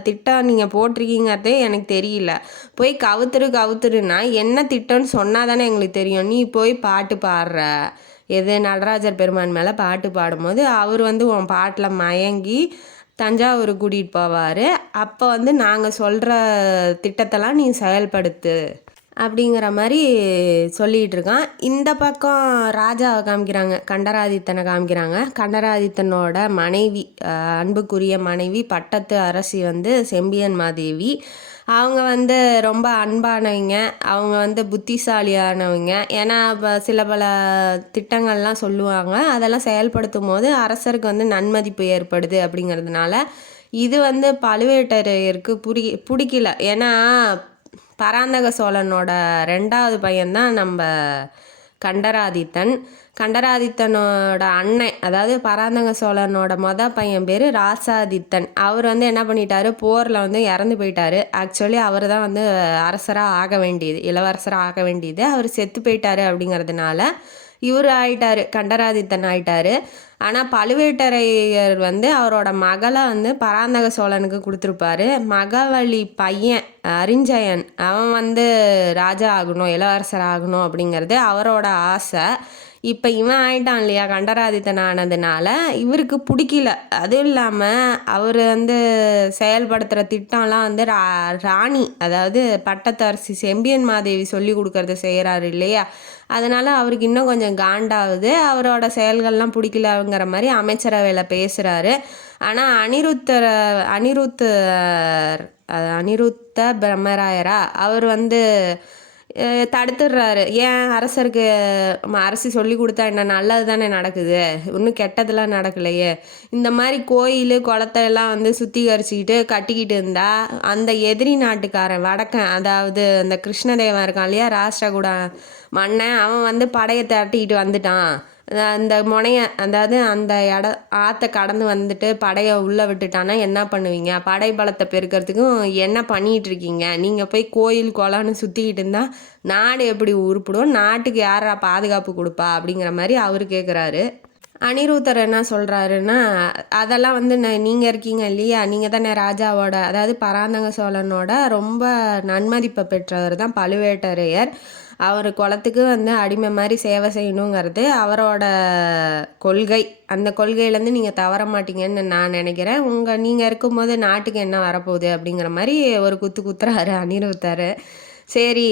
திட்டம் நீங்கள் போட்டிருக்கீங்கிறதே எனக்கு தெரியல, போய் கவுத்துருன்னா என்ன திட்டம்னு சொன்னால் தானே எங்களுக்கு தெரியும். நீ போய் பாட்டு பாடுற, எது நடராஜர் பெருமான் மேலே பாட்டு பாடும்போது அவர் வந்து உன் பாட்டில் மயங்கி தஞ்சாவூர் கூட்டிகிட்டு போவார், அப்போ வந்து நாங்கள் சொல்கிற திட்டத்தெல்லாம் நீ செயல்படுத்து அப்படிங்கிற மாதிரி சொல்லிகிட்டு இருக்கான். இந்த பக்கம் ராஜாவை காமிக்கிறாங்க, கண்டராதித்தனை காமிக்கிறாங்க. கண்டராதித்தனோட மனைவி, அன்புக்குரிய மனைவி, பட்டத்து அரசி வந்து செம்பியன் மாதேவி. அவங்க வந்து ரொம்ப அன்பானவங்க, அவங்க வந்து புத்திசாலியானவங்க. ஏன்னா இப்போ சில பல திட்டங்கள்லாம் சொல்லுவாங்க, அதெல்லாம் செயல்படுத்தும் போது அரசருக்கு வந்து நன்மதிப்பு ஏற்படுது அப்படிங்கிறதுனால இது வந்து பழுவேட்டரையருக்கு பிடிக்கல. ஏன்னா பராந்தக சோழனோட 2வது பையன்தான் நம்ம கண்டராதித்தனோட அண்ணன், அதாவது பராந்தக சோழனோட பையன் பேர் ராசாதித்தன். அவர் வந்து என்ன பண்ணிட்டாரு, போரில் வந்து இறந்து போயிட்டாரு. ஆக்சுவலி அவர் தான் வந்து அரசராக ஆக வேண்டியது, இளவரசராக ஆக வேண்டியது. அவர் செத்து போயிட்டாரு அப்படிங்கிறதுனால இவர் ஆயிட்டாரு, கண்டராதித்தன் ஆயிட்டாரு. ஆனால் பழுவேட்டரையர் வந்து அவரோட மகளை வந்து பராந்தக சோழனுக்கு கொடுத்துருப்பாரு. மகவழி பையன் அரிஞ்சயன், அவன் வந்து ராஜா ஆகணும், இளவரசர் ஆகணும் அப்படிங்கிறது அவரோட ஆசை. இப்போ இவன் ஆயிட்டான் இல்லையா, கண்டராதித்தன் ஆனதுனால இவருக்கு பிடிக்கல. அதுவும் இல்லாமல் அவர் வந்து செயல்படுத்துகிற திட்டம்லாம் வந்து ராணி, அதாவது பட்டத்தரசி செம்பியன் மாதேவி சொல்லி கொடுக்கறத செய்கிறாரு இல்லையா, அதனால் அவருக்கு இன்னும் கொஞ்சம் காண்டாகுது. அவரோட செயல்கள்லாம் பிடிக்கலங்கிற மாதிரி அமைச்சரவையில் பேசுகிறாரு. ஆனால் அனிருத்த பிரம்மராயரா அவர் வந்து தடுத்துடுறாரு. ஏன், அரசருக்கு அரசி சொல்லி கொடுத்தா என்ன, நல்லது தானே நடக்குது, இன்னும் கெட்டதெல்லாம் நடக்கலையே. இந்த மாதிரி கோயில் குளத்தெல்லாம் வந்து சுத்திகரிச்சுக்கிட்டு கட்டிக்கிட்டு இருந்தா அந்த எதிரி நாட்டுக்காரன் வடக்கன், அதாவது அந்த கிருஷ்ணதேவன் இருக்கான் இல்லையா, ராஷ்டிரகூட மன்னன், அவன் வந்து படையை தட்டிக்கிட்டு வந்துட்டான். அந்த முனைய, அதாவது அந்த ஆற்றை கடந்து வந்துட்டு படையை உள்ளே விட்டுட்டானா என்ன பண்ணுவீங்க, படை பலத்தை பெருக்கிறதுக்கும் என்ன பண்ணிகிட்டு இருக்கீங்க, நீங்கள் போய் கோயில் குளம்னு சுற்றிக்கிட்டு இருந்தால் நாடு எப்படி உருப்பிடும், நாட்டுக்கு யாரா பாதுகாப்பு கொடுப்பா அப்படிங்கிற மாதிரி அவர் கேட்குறாரு. அனிருத்தர் என்ன சொல்கிறாருன்னா, அதெல்லாம் வந்து நீங்கள் இருக்கீங்க இல்லையா, நீங்கள் தானே ராஜாவோட, அதாவது பராந்தக சோழனோட ரொம்ப நன்மதிப்பை பெற்றவர் தான் பழுவேட்டரையர். அவர் குலத்துக்கு வந்து அடிமை மாதிரி சேவை செய்யணுங்கிறது அவரோட கொள்கை. அந்த கொள்கையிலேருந்து நீங்கள் தவற மாட்டீங்கன்னு நான் நினைக்கிறேன். நீங்கள் இருக்கும்போது நாட்டுக்கு என்ன வரப்போகுது அப்படிங்கிற மாதிரி ஒரு குத்துறாரு அனிருத்தர். சரி,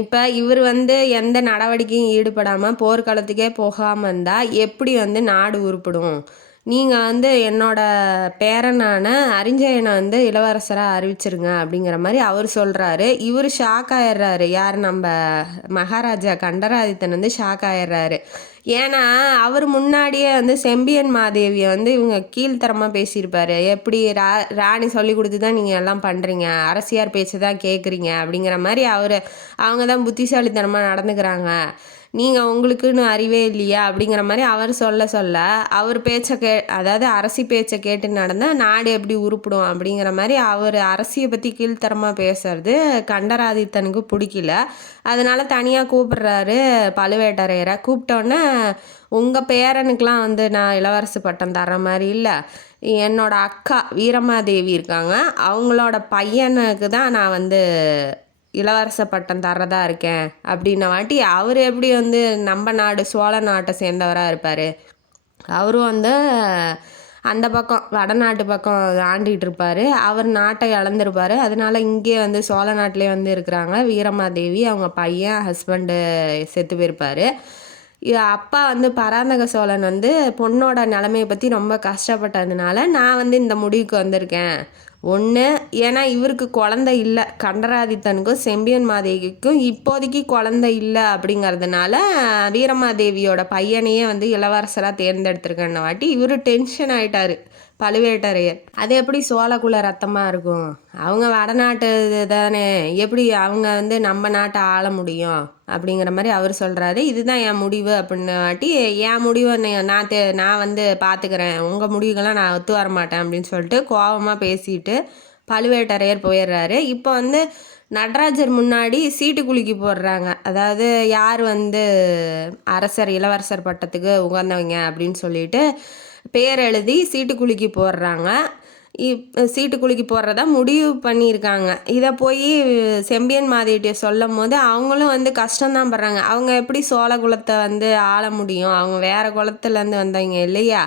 இப்போ இவர் வந்து எந்த நடவடிக்கையும் ஈடுபடாமல் போர்க்களத்துக்கே போகாமல் இருந்தால் எப்படி வந்து நாடு உருப்படும்? நீங்கள் வந்து என்னோட பேரனான அரிஞ்சயனை வந்து இளவரசராக அறிவிச்சிருங்க அப்படிங்கிற மாதிரி அவர் சொல்கிறாரு. இவர் ஷாக் ஆயிடுறாரு. யார் நம்ம மகாராஜா கண்டராதித்தன் வந்து ஷாக் ஆயிடுறாரு. ஏன்னா அவர் முன்னாடியே வந்து செம்பியன் மாதேவியை வந்து இவங்க கீழ்த்தரமாக பேசியிருப்பாரு. எப்படி ராணி சொல்லி கொடுத்து தான் நீங்கள் எல்லாம் பண்ணுறீங்க, அரசியார் பேச்சு தான் கேட்குறீங்க அப்படிங்கிற மாதிரி அவங்க தான் புத்திசாலித்தனமாக நடந்துக்கிறாங்க, நீங்கள் உங்களுக்குன்னு அறிவே இல்லையா அப்படிங்கிற மாதிரி அவர் சொல்ல அவர் பேச்சை அதாவது அரசி பேச்சை கேட்டு நடந்தால் நாடு எப்படி உருப்பிடும் அப்படிங்கிற மாதிரி அவர் அரசியை பற்றி கீழ்த்தரமாக பேசுறது கண்டராதித்தனுக்கு பிடிக்கல. அதனால் தனியாக கூப்பிடுறாரு பழுவேட்டரையரை. கூப்பிட்டோன்னே உங்கள் பேரனுக்கெலாம் வந்து நான் இளவரசு பட்டம் தர்ற மாதிரி இல்லை, என்னோட அக்கா வீரமாதேவி இருக்காங்க, அவங்களோட பையனுக்கு தான் நான் வந்து இளவரச பட்டம் தர்றதா இருக்கேன் அப்படின்ன வாட்டி அவர் எப்படி வந்து நம்ம நாடு சோழ நாட்டை சேர்ந்தவராக இருப்பார்? அவரும் வந்து அந்த பக்கம் வடநாட்டு பக்கம் ஆண்டிகிட்டு இருப்பார். அவர் நாட்டை இழந்திருப்பார். அதனால இங்கே வந்து சோழ நாட்டிலே வந்து இருக்கிறாங்க வீரமாதேவி. அவங்க பையன் ஹஸ்பண்டு செத்து போயிருப்பார். அப்பா வந்து பராந்தக சோழன் வந்து பொண்ணோட நிலைமையை பற்றி ரொம்ப கஷ்டப்பட்டதுனால நான் வந்து இந்த முடிவுக்கு வந்திருக்கேன். ஒன்று, ஏன்னா இவருக்கு குழந்தை இல்லை, கண்டராதித்தனுக்கும் செம்பியன் மாதேவிக்கும் இப்போதைக்கு குழந்தை இல்லை அப்படிங்கிறதுனால வீரமாதேவியோட பையனையே வந்து இளவரசராக தேர்ந்தெடுத்திருக்கேன்ன வாட்டி இவர் டென்ஷன் ஆகிட்டார் பழுவேட்டரையர். அது எப்படி சோழக்குல ரத்தமாக இருக்கும்? அவங்க வடநாட்டு தானே, எப்படி அவங்க வந்து நம்ம நாட்டை ஆள முடியும் அப்படிங்கிற மாதிரி அவர் சொல்கிறாரு. இதுதான் என் முடிவு அப்படின்னு வாட்டி என் முடிவை நான் வந்து பார்த்துக்கிறேன், உங்கள் முடிவுகள்லாம் நான் ஒத்து வர மாட்டேன் அப்படின்னு சொல்லிட்டு கோபமாக பேசிட்டு பழுவேட்டரையர் போயிடுறாரு. இப்போ வந்து நடராஜர் முன்னாடி சீட்டு குலுக்கி போடுறாங்க. அதாவது யார் வந்து அரசர் இளவரசர் பட்டத்துக்கு உகந்தவங்க அப்படின்னு சொல்லிட்டு பேர் எழுதி சீட்டு குலுக்கி போடுறாங்க. சீட்டு குலுக்கி போடுறதா முடிவு பண்ணியிருக்காங்க. இதை போய் செம்பியன் மாதேவியை சொல்லும் போது அவங்களும் வந்து கஷ்டம்தான் படுறாங்க. அவங்க எப்படி சோழ குலத்தை வந்து ஆள முடியும்? அவங்க வேறு குலத்துலேருந்து வந்தவங்க இல்லையா?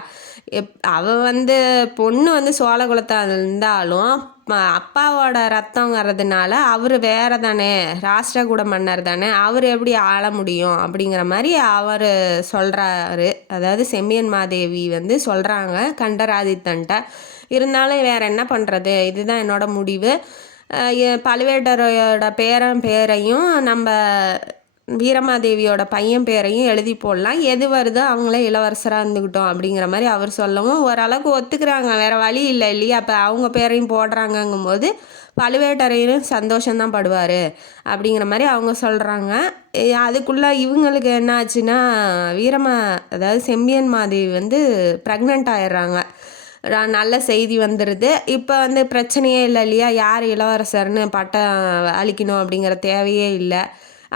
அவள் வந்து பொண்ணு வந்து சோழ குலத்தை இருந்தாலும் அப்பாவோட ரத்தங்கிறதுனால அவர் வேற தானே, ராஷ்டிரகூட மன்னர் தானே, அவர் எப்படி ஆள முடியும் அப்படிங்கிற மாதிரி அவர் சொல்கிறாரு. அதாவது செம்பியன் மாதேவி வந்து சொல்கிறாங்க கண்டராதித்தன்ட்ட. இருந்தாலும் வேற என்ன பண்ணுறது, இதுதான் என்னோட முடிவு, பழுவேட்டரையோட பேரையும் நம்ம வீரமாதேவியோட பையன் பேரையும் எழுதி போடலாம், எது வருதோ அவங்களே இளவரசராக இருந்துக்கிட்டோம் அப்படிங்கிற மாதிரி அவர் சொல்லவும் ஓரளவுக்கு ஒத்துக்கிறாங்க. வேறு வழி இல்லை இல்லையா? அப்போ அவங்க பேரையும் போடுறாங்கங்கும் போது பழுவேட்டரையரும் சந்தோஷம்தான் படுவார் அப்படிங்கிற மாதிரி அவங்க சொல்கிறாங்க. அதுக்குள்ளே இவங்களுக்கு என்ன ஆச்சுன்னா அதாவது செம்பியன் மாதேவி வந்து ப்ரெக்னென்ட் ஆயிடுறாங்க. நல்ல செய்தி வந்துடுது. இப்போ வந்து பிரச்சனையே இல்லை இல்லையா? யார் இளவரசர்னு பட்டம் அளிக்கணும் அப்படிங்கிற தேவையே இல்லை.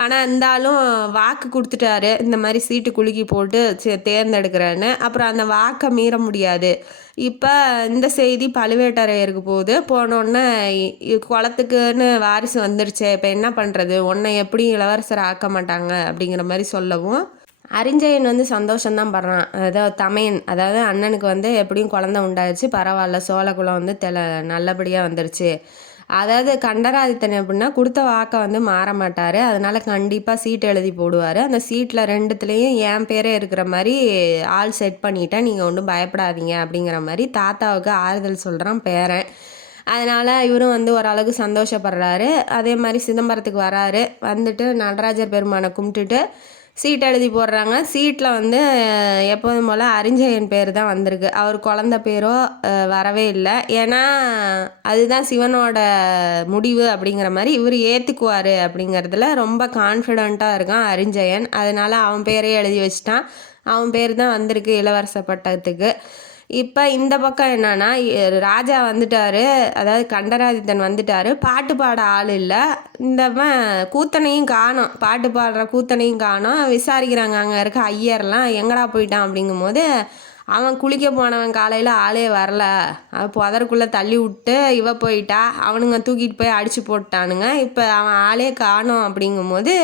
ஆனால் இருந்தாலும் வாக்கு கொடுத்துட்டாரு, இந்த மாதிரி சீட்டு குலுக்கி போட்டு தேர்ந்தெடுக்கிறேன்னு. அப்புறம் அந்த வாக்கை மீற முடியாது. இப்போ இந்த செய்தி பழுவேட்டரையருக்கு போனோடனே குளத்துக்குன்னு வாரிசு வந்துருச்சே, இப்போ என்ன பண்ணுறது, உன்னை எப்படி இளவரசரை ஆக்க மாட்டாங்க அப்படிங்கிற மாதிரி சொல்லவும் அரிஞ்சயன் வந்து சந்தோஷம்தான் படுறான். அதாவது தமையன், அதாவது அண்ணனுக்கு வந்து எப்படியும் குழந்தை உண்டாயிடுச்சு, பரவாயில்ல, சோழகுலம் வந்து நல்லபடியாக வந்துருச்சு. அதாவது கண்டராதித்தன் எப்படின்னா கொடுத்த வாக்கை வந்து மாற மாட்டார். அதனால் கண்டிப்பாக சீட்டு எழுதி போடுவார். அந்த சீட்டில் ரெண்டுத்துலேயும் என் பேரே இருக்கிற மாதிரி ஆள் செட் பண்ணிட்டேன், நீங்கள் ஒன்றும் பயப்படாதீங்க அப்படிங்கிற மாதிரி தாத்தாவுக்கு ஆறுதல் சொல்கிறான் பேரன். அதனால் இவரும் வந்து ஓரளவுக்கு சந்தோஷப்படுறாரு. அதே மாதிரி சிதம்பரத்துக்கு வராரு. வந்துட்டு நடராஜர் பெருமானை கும்பிட்டுட்டு சீட் எழுதி போடுறாங்க. சீட்டில் வந்து எப்போதும் போல் அரிஞ்சயன் பேர் தான் வந்திருக்கு. அவர் குழந்த பேரோ வரவே இல்லை. ஏன்னா அதுதான் சிவனோட முடிவு அப்படிங்கிற மாதிரி இவர் ஏற்றுக்குவார் அப்படிங்கிறதுல ரொம்ப கான்ஃபிடெண்ட்டாக இருக்கான் அரிஞ்சயன். அதனால் அவன் பேரே எழுதி வச்சிட்டான். அவன் பேர் தான் வந்திருக்கு இளவரச பட்டத்துக்கு. இப்போ இந்த பக்கம் என்னன்னா ராஜா வந்துட்டார், அதாவது கண்டராதித்தன் வந்துட்டார். பாட்டு பாட ஆள் இல்லை. இந்தவன் கூத்தனையும் காணோம், பாட்டு பாடுற கூத்தனையும் காணோம். விசாரிக்கிறாங்க அங்கே இருக்க ஐயர்லாம், எங்கடா போயிட்டான் அப்படிங்கும்போது அவன் குளிக்க போனவன் காலையில் ஆளே வரல, புதருக்குள்ளே தள்ளி விட்டு போயிட்டா, அவனுங்க தூக்கிட்டு போய் அடித்து போட்டானுங்க. இப்போ அவன் ஆளே காணோம் அப்படிங்கும்போது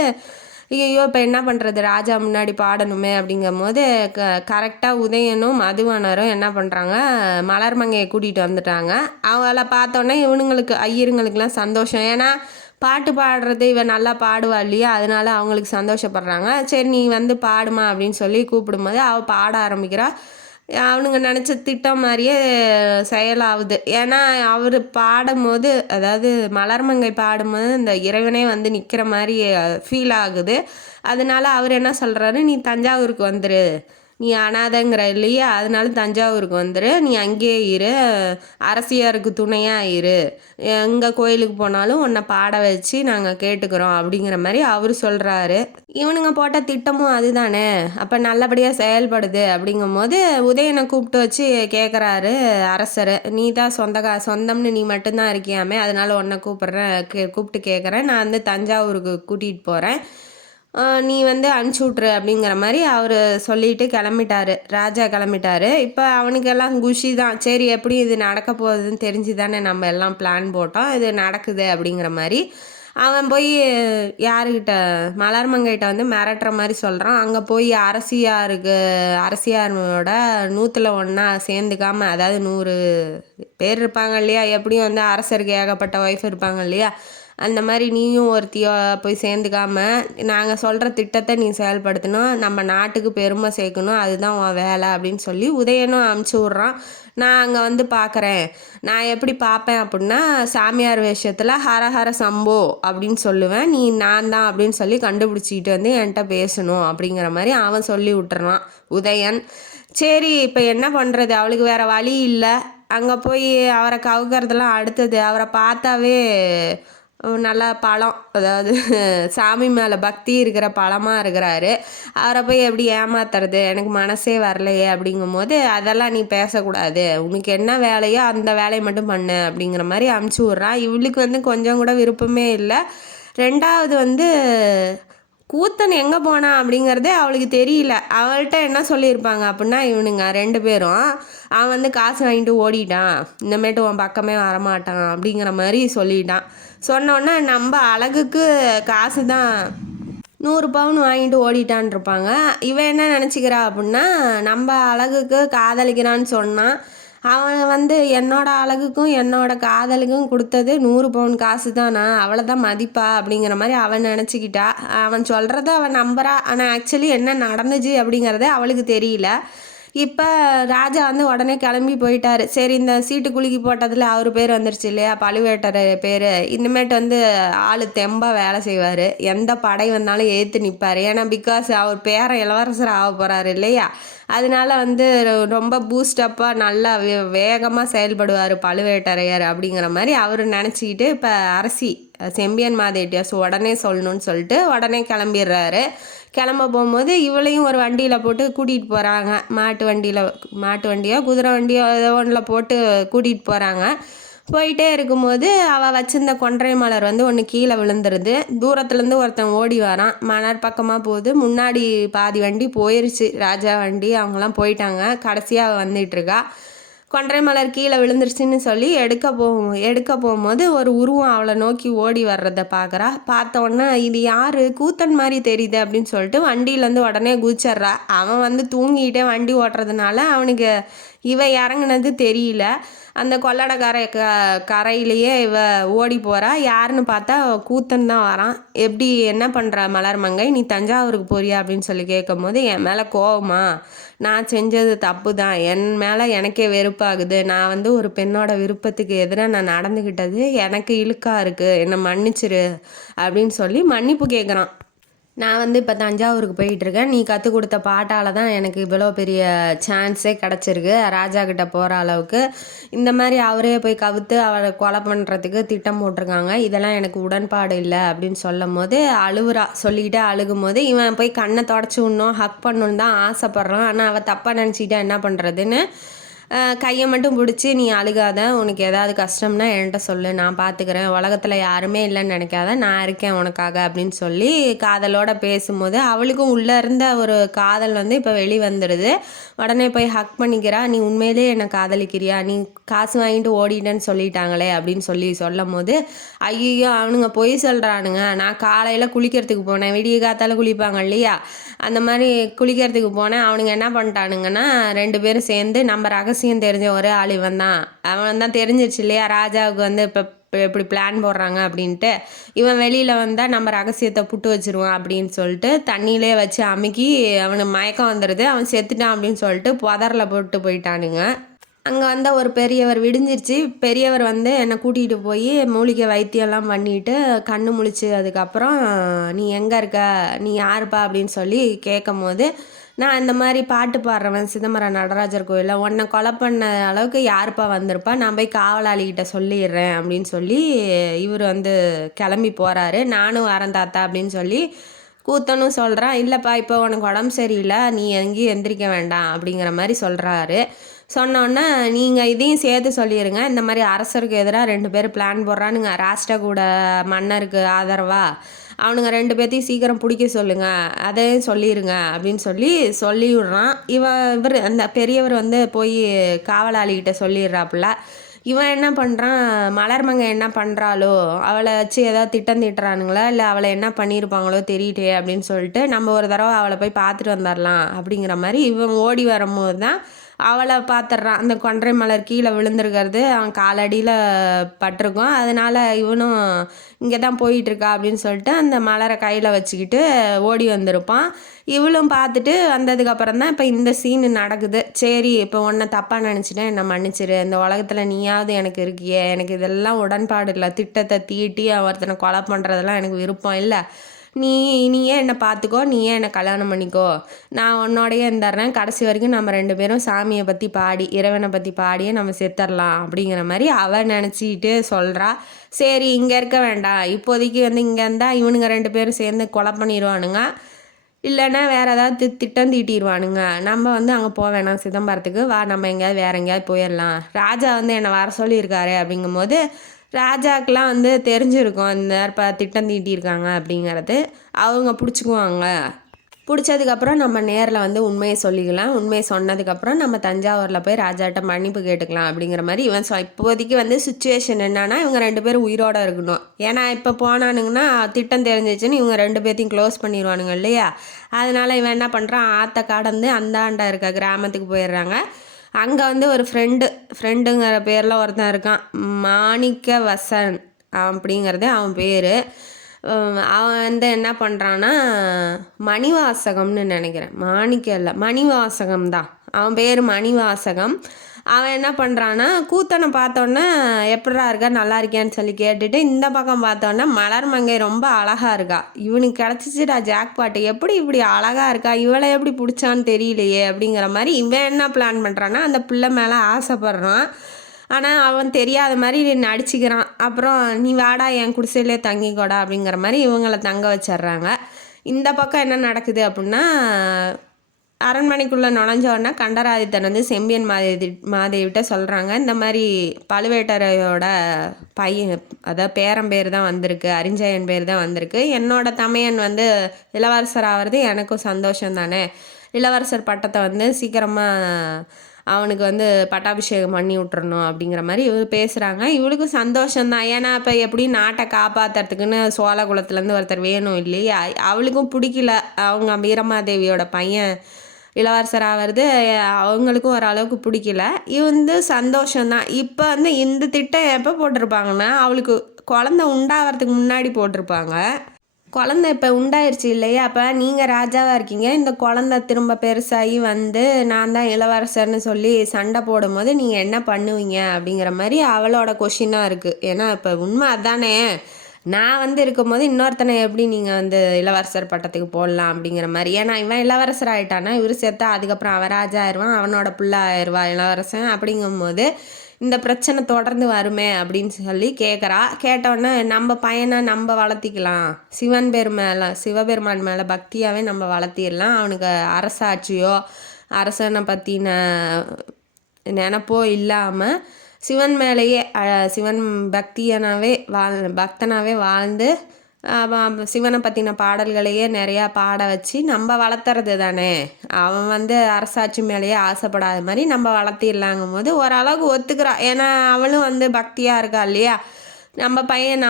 ஐயோ இப்போ என்ன பண்ணுறது, ராஜா முன்னாடி பாடணுமே அப்படிங்கும் போது கரெக்டாக உதயனும் மதுவனரும் என்ன பண்ணுறாங்க, மலர்மங்கையை கூட்டிகிட்டு வந்துட்டாங்க. அவங்கள பார்த்தோன்னே இவனுங்களுக்கு ஐயருங்களுக்கெல்லாம் சந்தோஷம். ஏன்னா பாட்டு பாடுறது இவ நல்லா பாடுவா இல்லையா, அதனால அவங்களுக்கு சந்தோஷப்படுறாங்க. சரி நீ வந்து பாடுமா அப்படின்னு சொல்லி கூப்பிடும்போது அவள் பாட ஆரம்பிக்கிறா. அவனுங்க நினச்ச திட்டம் மாதிரியே செயலாகுது. ஏன்னா அவர் பாடும்போது, அதாவது மலர்மங்கை பாடும்போது இந்த இறைவனே வந்து நிற்கிற மாதிரி ஃபீல் ஆகுது. அதனால அவர் என்ன சொல்கிறாரு, நீ தஞ்சாவூருக்கு வந்துரு, நீ அனாதைங்கிற இல்லையா, அதனால தஞ்சாவூருக்கு வந்துரு, நீ அங்கேயே இரு, அரசியாருக்கு துணையாக இரு, எங்கள் கோயிலுக்கு போனாலும் உன்னை பாட வச்சு நாங்கள் கேட்டுக்கிறோம் அப்படிங்கிற மாதிரி அவர் சொல்கிறாரு. இவனுங்க போட்ட திட்டமும் அதுதானே, அப்போ நல்லபடியாக செயல்படுது. அப்படிங்கும்போது உதயனை கூப்பிட்டு வச்சு கேட்குறாரு அரசர், நீ தான் சொந்தம்னு நீ மட்டும்தான் இருக்கியாமே, அதனால உன்னை கூப்பிட்றேன், கூப்பிட்டு கேட்குறேன், நான் வந்து தஞ்சாவூருக்கு கூட்டிகிட்டு போகிறேன், நீ வந்து அனுப்பிச்சி விட்ரு அப்படிங்கிற மாதிரி அவர் சொல்லிட்டு கிளம்பிட்டாரு. ராஜா கிளம்பிட்டாரு. இப்போ அவனுக்கெல்லாம் குஷி தான். சரி எப்படி இது நடக்க போகுதுன்னு தெரிஞ்சு தானே நம்ம எல்லாம் பிளான் போட்டோம், இது நடக்குது அப்படிங்கிற மாதிரி அவன் போய் யாருக்கிட்ட, மலர்மங்கைகிட்ட வந்து மிரட்டுற மாதிரி சொல்கிறான். அங்கே போய் அரசியாரோட 100ல் 1 சேர்ந்துக்காமல், அதாவது 100 பேர் இருப்பாங்க இல்லையா, எப்படியும் வந்து அரசருக்கு ஏகப்பட்ட ஒய்ஃப் இருப்பாங்க இல்லையா, அந்த மாதிரி நீயும் ஒருத்தியோ போய் சேர்ந்துக்காம நாங்கள் சொல்கிற திட்டத்தை நீ செயல்படுத்தணும், நம்ம நாட்டுக்கு பெருமை சேர்க்கணும், அதுதான் உன் வேலை அப்படின்னு சொல்லி உதயனும் அமுச்சு விட்றான். நான் அங்கே வந்து பார்க்குறேன், நான் எப்படி பார்ப்பேன் அப்படின்னா சாமியார் வேஷத்தில் ஹரஹர சம்போ அப்படின்னு சொல்லுவேன், நீ நான் தான் அப்படின்னு சொல்லி கண்டுபிடிச்சிக்கிட்டு வந்து என்கிட்ட பேசணும் அப்படிங்கிற மாதிரி அவன் சொல்லி விட்டுறான் உதயன். சரி இப்போ என்ன பண்ணுறது, அவளுக்கு வேறு வழி இல்லை. அங்கே போய் அவரை கவுக்கிறதுலாம் அடுத்தது. அவரை பார்த்தாவே நல்லா பழம், அதாவது சாமி மேலே பக்தி இருக்கிற பழமாக இருக்கிறாரு. அவரை போய் எப்படி ஏமாத்துறது, எனக்கு மனசே வரலையே அப்படிங்கும்போது அதெல்லாம் நீ பேசக்கூடாது, உனக்கு என்ன வேலையோ அந்த வேலையை மட்டும் பண்ணு அப்படிங்கிற மாதிரி அமுச்சு விட்றான். இவளுக்கு வந்து கொஞ்சம் கூட விருப்பமே இல்லை. ரெண்டாவது வந்து கூத்தன் எங்கே போனான் அப்படிங்கிறதே அவளுக்கு தெரியல. அவள்கிட்ட என்ன சொல்லியிருப்பாங்க அப்படின்னா, இவனுங்க 2 பேரும் அவன் வந்து காசு வாங்கிட்டு ஓடிட்டான், இந்தமேட்டு உன் பக்கமே வரமாட்டான் அப்படிங்கிற மாதிரி சொல்லிட்டான். சொன்னோன்னே நம்ம அழகுக்கு காசு தான் 100 பவுன் வாங்கிட்டு ஓடிட்டான் இருப்பாங்க. இவன் என்ன நினச்சிக்கிறா அப்படின்னா, நம்ம அழகுக்கு காதலிக்கிறான்னு சொன்னான், அவன் வந்து என்னோட அழகுக்கும் என்னோட காதலுக்கும் கொடுத்தது 100 பவுன் காசு தானா, அவளை தான் மதிப்பா அப்படிங்கிற மாதிரி அவன் நினச்சிக்கிட்டா. அவன் சொல்கிறத அவன் நம்புறா. ஆனால் ஆக்சுவலி என்ன நடந்துச்சு அப்படிங்கிறத அவளுக்கு தெரியல. இப்போ ராஜா வந்து உடனே கிளம்பி போயிட்டாரு. சரி இந்த சீட்டு குலுக்கி போட்டதில் அவர் பேர் வந்துருச்சு இல்லையா, பழுவேட்டரை பேர், இனிமேட்டு வந்து ஆள் தெம்பாக வேலை செய்வார், எந்த படை வந்தாலும் ஏற்று நிற்பார். ஏன்னா பிகாஸ் அவர் பேரன் இளவரசர் ஆக போகிறாரு இல்லையா, அதனால வந்து ரொம்ப பூஸ்டப்பாக நல்லா வேகமாக செயல்படுவார் பழுவேட்டரையர் அப்படிங்கிற மாதிரி அவர் நினச்சிக்கிட்டு இப்போ அரசி செம்பியன் மாதேட்டியாஸ் உடனே சொல்லணும்னு சொல்லிட்டு உடனே கிளம்பிடுறாரு. கிளம்ப போகும்போது இவளையும் ஒரு வண்டியில் போட்டு கூட்டிகிட்டு போகிறாங்க. மாட்டு வண்டியோ குதிரை வண்டியோ ஏதோ ஒன்றில் போட்டு கூட்டிகிட்டு போகிறாங்க. போயிட்டே இருக்கும்போது அவள் வச்சிருந்த கொன்றை மலர் வந்து ஒன்று கீழே விழுந்துருது. தூரத்துலேருந்து ஒருத்தன் ஓடி வரான். மணர் பக்கமாக போகுது. முன்னாடி பாதி வண்டி போயிடுச்சு, ராஜா வண்டி, அவங்களாம் போயிட்டாங்க. கடைசியாக வந்துட்டுருக்கா. கொன்றை மலர் கீழே விழுந்துருச்சுன்னு சொல்லி எடுக்க போகும்போது ஒரு உருவம் அவளை நோக்கி ஓடி வர்றதை பார்க்குறா. பார்த்த உடனே இது யார், கூத்தன் மாதிரி தெரியுது அப்படின்னு சொல்லிட்டு வண்டியிலேருந்து உடனே குதிச்சிட்றா. அவன் வந்து தூங்கிக்கிட்டே வண்டி ஓட்டுறதுனால அவனுக்கு இவ இறங்குனது தெரியல. அந்த கொள்ளட கரையிலேயே இவ ஓடி போகிறா. யாருன்னு பார்த்தா கூத்தன் தான் வரான். எப்படி என்ன பண்ணுற மலர்மங்கை, நீ தஞ்சாவூருக்கு போறியா அப்படின்னு சொல்லி கேட்கும் போது, என் மேலே கோவமா, நான் செஞ்சது தப்பு தான், என் மேலே எனக்கே வெறுப்பாகுது, நான் வந்து ஒரு பெண்ணோட விருப்பத்துக்கு எதிராக நான் நடந்துக்கிட்டது எனக்கு இழுக்காக இருக்குது, என்னை மன்னிச்சிரு அப்படின்னு சொல்லி மன்னிப்பு கேட்குறான். நான் வந்து இப்போ தஞ்சாவூருக்கு போயிட்டுருக்கேன், நீ கற்றுக் கொடுத்த பாட்டால் தான் எனக்கு இவ்வளோ பெரிய சான்ஸே கிடச்சிருக்கு ராஜா கிட்ட போகிற அளவுக்கு. இந்த மாதிரி அவரே போய் கவுத்து அவரை கொலை பண்ணுறதுக்கு திட்டம் போட்டிருக்காங்க, இதெல்லாம் எனக்கு உடன்பாடு இல்லை அப்படின்னு சொல்லும் போது அழுவுறா. சொல்லிக்கிட்டே அழுகும் போது இவன் போய் கண்ணை தொடச்சி விடணும், ஹக் பண்ணணுன்னு தான் ஆசைப்பட்றான். ஆனால் அவள் தப்பாக நினச்சிக்கிட்டா என்ன பண்ணுறதுன்னு கையை மட்டும் பிடிச்சி, நீ அழுகாத, உனக்கு ஏதாவது கஷ்டம்னா என்கிட்ட சொல்லு, நான் பார்த்துக்கிறேன், உலகத்தில் யாருமே இல்லைன்னு நினைக்காத, நான் இருக்கேன் உனக்காக அப்படின்னு சொல்லி காதலோட பேசும்போது அவளுக்கும் உள்ளே இருந்த ஒரு காதல் வந்து இப்போ வெளிவந்துடுது. உடனே போய் ஹக் பண்ணிக்கிறா. நீ உண்மையிலே என்னை காதலிக்கிறியா, நீ காசு வாங்கிட்டு ஓடிட்டேன்னு சொல்லிட்டாங்களே அப்படின்னு சொல்லும் போது, ஐயோ அவனுங்க பொய் சொல்கிறானுங்க, நான் காலையில் குளிக்கிறதுக்கு போனேன், விடிய காத்தால குளிப்பாங்க இல்லையா, அந்த மாதிரி குளிக்கிறதுக்கு போனேன், அவனுங்க என்ன பண்ணிட்டானுங்கன்னா 2 பேரும் சேர்ந்து நம்ம ரகசியம் தெரிஞ்ச ஒரே ஆள் இவன் தான், அவன் தான் தெரிஞ்சிருச்சு இல்லையா ராஜாவுக்கு வந்து இப்போ இப்படி பிளான் போடுறாங்க அப்படின்ட்டு. இவன் வெளியில் வந்தால் நம்ம ரகசியத்தை புட்டு வச்சுருவான் அப்படின்னு சொல்லிட்டு தண்ணியிலே வச்சு அமுக்கி அவனுக்கு மயக்கம் வந்துடுது. அவன் செத்துட்டான் அப்படின்னு சொல்லிட்டு புதரில் போட்டு போயிட்டானுங்க. அங்கே வந்த ஒரு பெரியவர் விடிஞ்சிருச்சு. பெரியவர் வந்து என்னை கூட்டிகிட்டு போய் மூலிகை வைத்தியம்லாம் பண்ணிவிட்டு கண்ணு முழிச்சு அதுக்கப்புறம் நீ எங்கே இருக்க, நீ யாருப்பா அப்படின்னு சொல்லி கேட்கும் போது, நான் இந்த மாதிரி பாட்டு பாடுறவன் சிதம்பரம் நடராஜர் கோயிலில், உன்னை கொலை பண்ண அளவுக்கு யாருப்பா வந்திருப்பா, நான் போய் காவலாளிகிட்ட சொல்லிடுறேன் அப்படின்னு சொல்லி இவர் வந்து கிளம்பி போகிறாரு. நானும் வரேன் தாத்தா அப்படின்னு சொல்லி கூத்தனும் சொல்கிறான். இல்லைப்பா இப்போ உனக்கு உடம்பு சரியில்லை, நீ எங்கேயும் எந்திரிக்க வேண்டாம் அப்படிங்கிற மாதிரி சொல்கிறாரு. சொன்னோன்னே நீங்கள் இதையும் சேர்த்து சொல்லிடுங்க, இந்த மாதிரி அரசருக்கு எதிராக 2 பேர் பிளான் போடுறானுங்க, ராஷ்டிரகூட மன்னருக்கு ஆதரவா, அவனுங்க 2 பேர்த்தையும் சீக்கிரம் பிடிக்க சொல்லுங்கள், அதையும் சொல்லிடுங்க அப்படின்னு சொல்லி விட்றான். இவர் அந்த பெரியவர் வந்து போய் காவலாளிகிட்ட சொல்லிடுறாப்புல. இவன் என்ன பண்ணுறான், மலர்மங்கை என்ன பண்ணுறாளோ அவளை வச்சு ஏதாவது திட்டம் திட்டுறானுங்களா, இல்லை அவளை என்ன பண்ணியிருப்பாங்களோ தெரியட்டே அப்படின்னு சொல்லிட்டு நம்ம ஒரு தடவை அவளை போய் பார்த்துட்டு வந்துடலாம் அப்படிங்கிற மாதிரி இவன் ஓடி வரும்போது தான் அவளை பார்த்துட்றான். அந்த கொன்றை மலர் கீழே விழுந்திருக்கிறது அவன் காலடியில் பட்டிருக்கும். அதனால் இவனும் இங்கே தான் போயிட்டுருக்கா அப்படின்னு சொல்லிட்டு அந்த மலரை கையில் வச்சுக்கிட்டு ஓடி வந்திருப்பான். இவளும் பார்த்துட்டு வந்ததுக்கப்புறம் தான் இப்போ இந்த சீனு நடக்குது. சரி இப்போ உன்னை தப்பாக நினச்சிட்டேன், என்னை மன்னிச்சிரு, இந்த உலகத்தில் நீயாவது எனக்கு இருக்கியே, எனக்கு இதெல்லாம் உடன்பாடு இல்லை, திட்டத்தை தீட்டி ஒருத்தனை கொலை பண்ணுறதெல்லாம் எனக்கு விருப்பம் இல்லை, நீயே என்னை பார்த்துக்கோ, நீயே என்னை கல்யாணம் பண்ணிக்கோ, நான் உன்னோடையே இருந்துடுறேன், கடைசி வரைக்கும் நம்ம 2 பேரும் சாமியை பற்றி பாடி இறைவனை பற்றி பாடியே நம்ம செத்துடலாம் அப்படிங்கிற மாதிரி அவள் நினச்சிக்கிட்டு சொல்கிறா. சரி இங்கே இருக்க வேண்டாம், இப்போதைக்கு வந்து இங்கே இருந்தால் இவனுங்க 2 பேரும் சேர்ந்து கொலை பண்ணிடுவானுங்க, இல்லைன்னா வேறு ஏதாவது திட்டம் தீட்டிடுவானுங்க, நம்ம வந்து அங்கே போக வேணாம் சிதம்பரத்துக்கு, வா நம்ம எங்கேயாவது வேறு எங்கேயாவது போயிடலாம், ராஜா வந்து என்னை வர சொல்லியிருக்காரு அப்படிங்கும்போது ராஜாக்கெலாம் வந்து தெரிஞ்சிருக்கும் இந்த இப்போ திட்டம் தீட்டியிருக்காங்க அப்படிங்கிறது. அவங்க பிடிச்சிக்குவாங்க. பிடிச்சதுக்கப்புறம் நம்ம நேரில் வந்து உண்மையை சொல்லிக்கலாம். உண்மையை சொன்னதுக்கப்புறம் நம்ம தஞ்சாவூரில் போய் ராஜாட்ட மன்னிப்பு கேட்டுக்கலாம் அப்படிங்கிற மாதிரி இவன் இப்போதைக்கு வந்து சுச்சுவேஷன் என்னன்னா இவங்க 2 பேரும் உயிரோடு இருக்கணும். ஏன்னா இப்போ போனானுங்கன்னா திட்டம் தெரிஞ்சிச்சுன்னு இவங்க 2 பேர்த்தையும் க்ளோஸ் பண்ணிடுவானுங்க இல்லையா. அதனால் இவன் என்ன பண்ணுறான், ஆற்ற கடந்து அந்தாண்ட இருக்க கிராமத்துக்கு போயிடுறாங்க. அங்கே வந்து ஒரு ஃப்ரெண்டுங்கிற பேரில் ஒருத்தன் இருக்கான், மாணிக்கவசன் அப்படிங்கிறது அவன் பேர். அவன் வந்து என்ன பண்ணுறான்னா மணிவாசகம்னு நினைக்கிறேன், மாணிக்கம் இல்லை மணிவாசகம் தான் அவன் பேர், மணிவாசகம். அவன் என்ன பண்ணுறான்னா கூத்தனை பார்த்தோன்னே எப்படா இருக்கா நல்லா இருக்கியான்னு சொல்லி கேட்டுட்டு இந்த பக்கம் பார்த்தோன்னே மலர்மங்கை ரொம்ப அழகாக இருக்கா, இவனுக்கு கிடச்சிச்சுடா ஜாக்பாட்டு, எப்படி இப்படி அழகாக இருக்கா, இவளை எப்படி பிடிச்சான்னு தெரியலையே அப்படிங்கிற மாதிரி இவன் என்ன பிளான் பண்ணுறான்னா அந்த பிள்ளை மேலே ஆசைப்படுறான். ஆனால் அவன் தெரியாத மாதிரி நடிச்சுக்கிறான். அப்புறம் நீ வாடா என் குடிசையிலே தங்கிக்கோடா அப்படிங்கிற மாதிரி இவங்களை தங்க வச்சிட்றாங்க. இந்த பக்கம் என்ன நடக்குது அப்படின்னா அரண்மனைக்குள்ளே நுழைஞ்சோடனே கண்டராதித்தன் வந்து செம்பியன் மாதேவிட்ட சொல்கிறாங்க, இந்த மாதிரி பழுவேட்டரையோட பையன் அதாவது பேரம்பேர் தான் வந்திருக்கு, அரிஞ்சயன் பேர் தான் வந்திருக்கு, என்னோட தமையன் வந்து இளவரசர் ஆகிறது எனக்கும் சந்தோஷம் தானே, இளவரசர் பட்டத்தை வந்து சீக்கிரமாக அவனுக்கு வந்து பட்டாபிஷேகம் பண்ணி விட்டுறணும் அப்படிங்கிற மாதிரி இவர் பேசுகிறாங்க. இவளுக்கும் சந்தோஷம்தான், ஏன்னா இப்போ எப்படி நாட்டை காப்பாற்றுறதுக்குன்னு சோழ குலத்துலேருந்து ஒருத்தர் வேணும் இல்லையா. அவளுக்கும் பிடிக்கல அவங்க வீரமாதேவியோட பையன் இளவரசர் ஆகிறது, அவங்களுக்கும் ஓரளவுக்கு பிடிக்கல. இது வந்து சந்தோஷம்தான். இப்போ வந்து இந்த திட்டம் எப்போ போட்டிருப்பாங்கன்னா அவளுக்கு குழந்தை உண்டாகிறதுக்கு முன்னாடி போட்டிருப்பாங்க. குழந்தை இப்போ உண்டாயிருச்சு இல்லையா, அப்போ நீங்கள் ராஜாவாக இருக்கீங்க, இந்த குழந்தை திரும்ப பெருசாகி வந்து நான் தான் இளவரசர்னு சொல்லி சண்டை போடும்போது நீங்கள் என்ன பண்ணுவீங்க அப்படிங்கிற மாதிரி அவளோட கொஷினாக இருக்குது. ஏன்னா இப்போ உண்மை அதானே, நான் வந்து இருக்கும்போது இன்னொருத்தனை எப்படி நீங்கள் வந்து இளவரசர் பட்டத்துக்கு போடலாம் அப்படிங்கிற மாதிரி. ஏன்னா இவன் இளவரசர் ஆகிட்டானா இவர் செத்தா அதுக்கப்புறம் அவன் ராஜா ஆயிடுவான், அவனோட பிள்ளை ஆயிடுவா இளவரசன். அப்படிங்கும்போது இந்த பிரச்சனை தொடர்ந்து வருமே அப்படின்னு சொல்லி கேட்டோன்னே நம்ம பையனை நம்ம வளர்த்திக்கலாம், சிவபெருமான் மேலே பக்தியாகவே நம்ம வளர்த்திடலாம், அவனுக்கு அரசாட்சியோ அரசனை பற்றின நினப்போ இல்லாமல் சிவன் மேலேயே சிவன் பக்தனாகவே வாழ்ந்து சிவனை பற்றின பாடல்களையே நிறையா பாட வச்சு நம்ம வளர்த்துறது தானே, அவன் வந்து அரசாட்சி மேலேயே ஆசைப்படாத மாதிரி நம்ம வளர்த்திடலாங்கும் போது ஓரளவுக்கு ஒத்துக்கிறா. ஏன்னா அவளும் வந்து பக்தியாக இருக்கா இல்லையா, நம்ம பையன்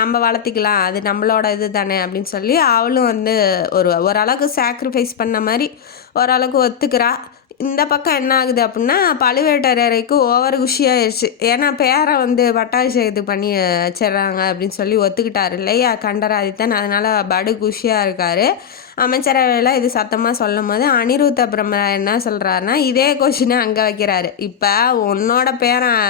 நம்ம வளர்த்திக்கலாம், அது நம்மளோட இது தானே அப்படின்னு சொல்லி அவளும் வந்து ஓரளவுக்கு சாக்ரிஃபைஸ் பண்ண மாதிரி ஓரளவுக்கு ஒத்துக்கிறா. இந்த பக்கம் என்ன ஆகுது அப்படின்னா பழுவேட்டரையருக்கு ஓவர் குஷியாயிருச்சு. ஏன்னா பேரை வந்து பட்டாபிஷேகத்துக்கு பண்ணி வச்சிடுறாங்க அப்படின்னு சொல்லி ஒத்துக்கிட்டாரு இல்லையா கண்டராதித்தன். அதனால் படு குஷியாக இருக்கார். அமைச்சரவையில் இது சத்தமாக சொல்லும் போது அனிருத்த பிரம்மராயர் என்ன சொல்கிறாருன்னா இதே கொஷினை அங்கே வைக்கிறாரு. இப்போ உன்னோட பேரன்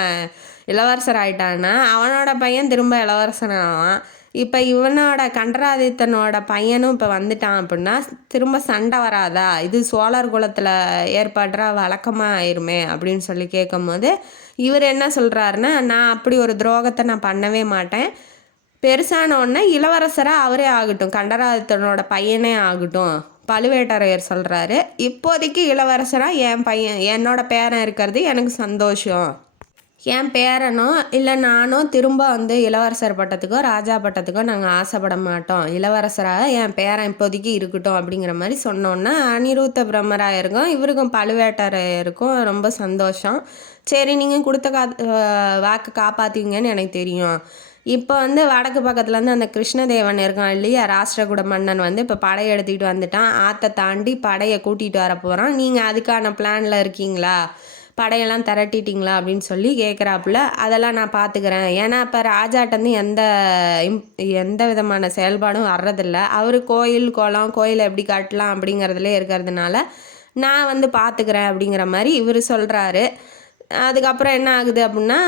இளவரசர் ஆயிட்டான்னா அவனோட பையன் திரும்ப இளவரசன் ஆவான். இப்போ இவனோட கண்டராதித்தனோட பையனும் இப்போ வந்துட்டான் அப்படின்னா திரும்ப சண்டை வராதா? இது சோழர் குலத்தில் ஏற்படுற வழக்கமாக ஆயிருமே அப்படின்னு சொல்லி கேட்கும் போது இவர் என்ன சொல்கிறாருன்னா நான் அப்படி ஒரு துரோகத்தை நான் பண்ணவே மாட்டேன். பெருசான உடனே இளவரசராக அவரே ஆகட்டும், கண்டராதித்தனோட பையனே ஆகட்டும் பழுவேட்டரையர் சொல்கிறாரு. இப்போதைக்கு இளவரசராக என் பையன் என்னோட பேரன் இருக்கிறது எனக்கு சந்தோஷம். என் பேரனோ இல்லை நானோ திரும்ப வந்து இளவரசர் பட்டத்துக்கோ ராஜா பட்டத்துக்கோ நாங்கள் ஆசைப்பட மாட்டோம். இளவரசராக என் பேரன் இப்போதைக்கு இருக்கட்டும் அப்படிங்கிற மாதிரி சொன்னோன்னா அனிருத்த பிரம்மராயருக்கும் இவருக்கும் பழுவேட்டரையருக்கும் ரொம்ப சந்தோஷம். சரி நீங்கள் கொடுத்த வாக்கு காப்பாற்றுவீங்கன்னு எனக்கு தெரியும். இப்போ வந்து வடக்கு பக்கத்துலேருந்து அந்த கிருஷ்ணதேவன் இருக்கான் இல்லையா ராஷ்டிரகூட மன்னன் வந்து இப்போ படையை எடுத்துக்கிட்டு வந்துட்டான். ஆற்றை தாண்டி படையை கூட்டிகிட்டு வர போகிறான். நீங்கள் அதுக்கான பிளானில் இருக்கீங்களா? படையெல்லாம் திரட்டிட்டிங்களா அப்படின்னு சொல்லி கேட்குறாப்புல. அதெல்லாம் நான் பார்த்துக்கிறேன். ஏன்னா இப்போ ராஜாட்டேருந்து எந்த விதமான செயல்பாடும் வர்றதில்ல. அவர் கோயில் குளம் கோயிலை எப்படி கட்டலாம் அப்படிங்கிறதுலே இருக்கிறதுனால நான் வந்து பார்த்துக்கிறேன் அப்படிங்கிற மாதிரி இவர் சொல்கிறாரு. அதுக்கப்புறம் என்ன ஆகுது அப்படின்னா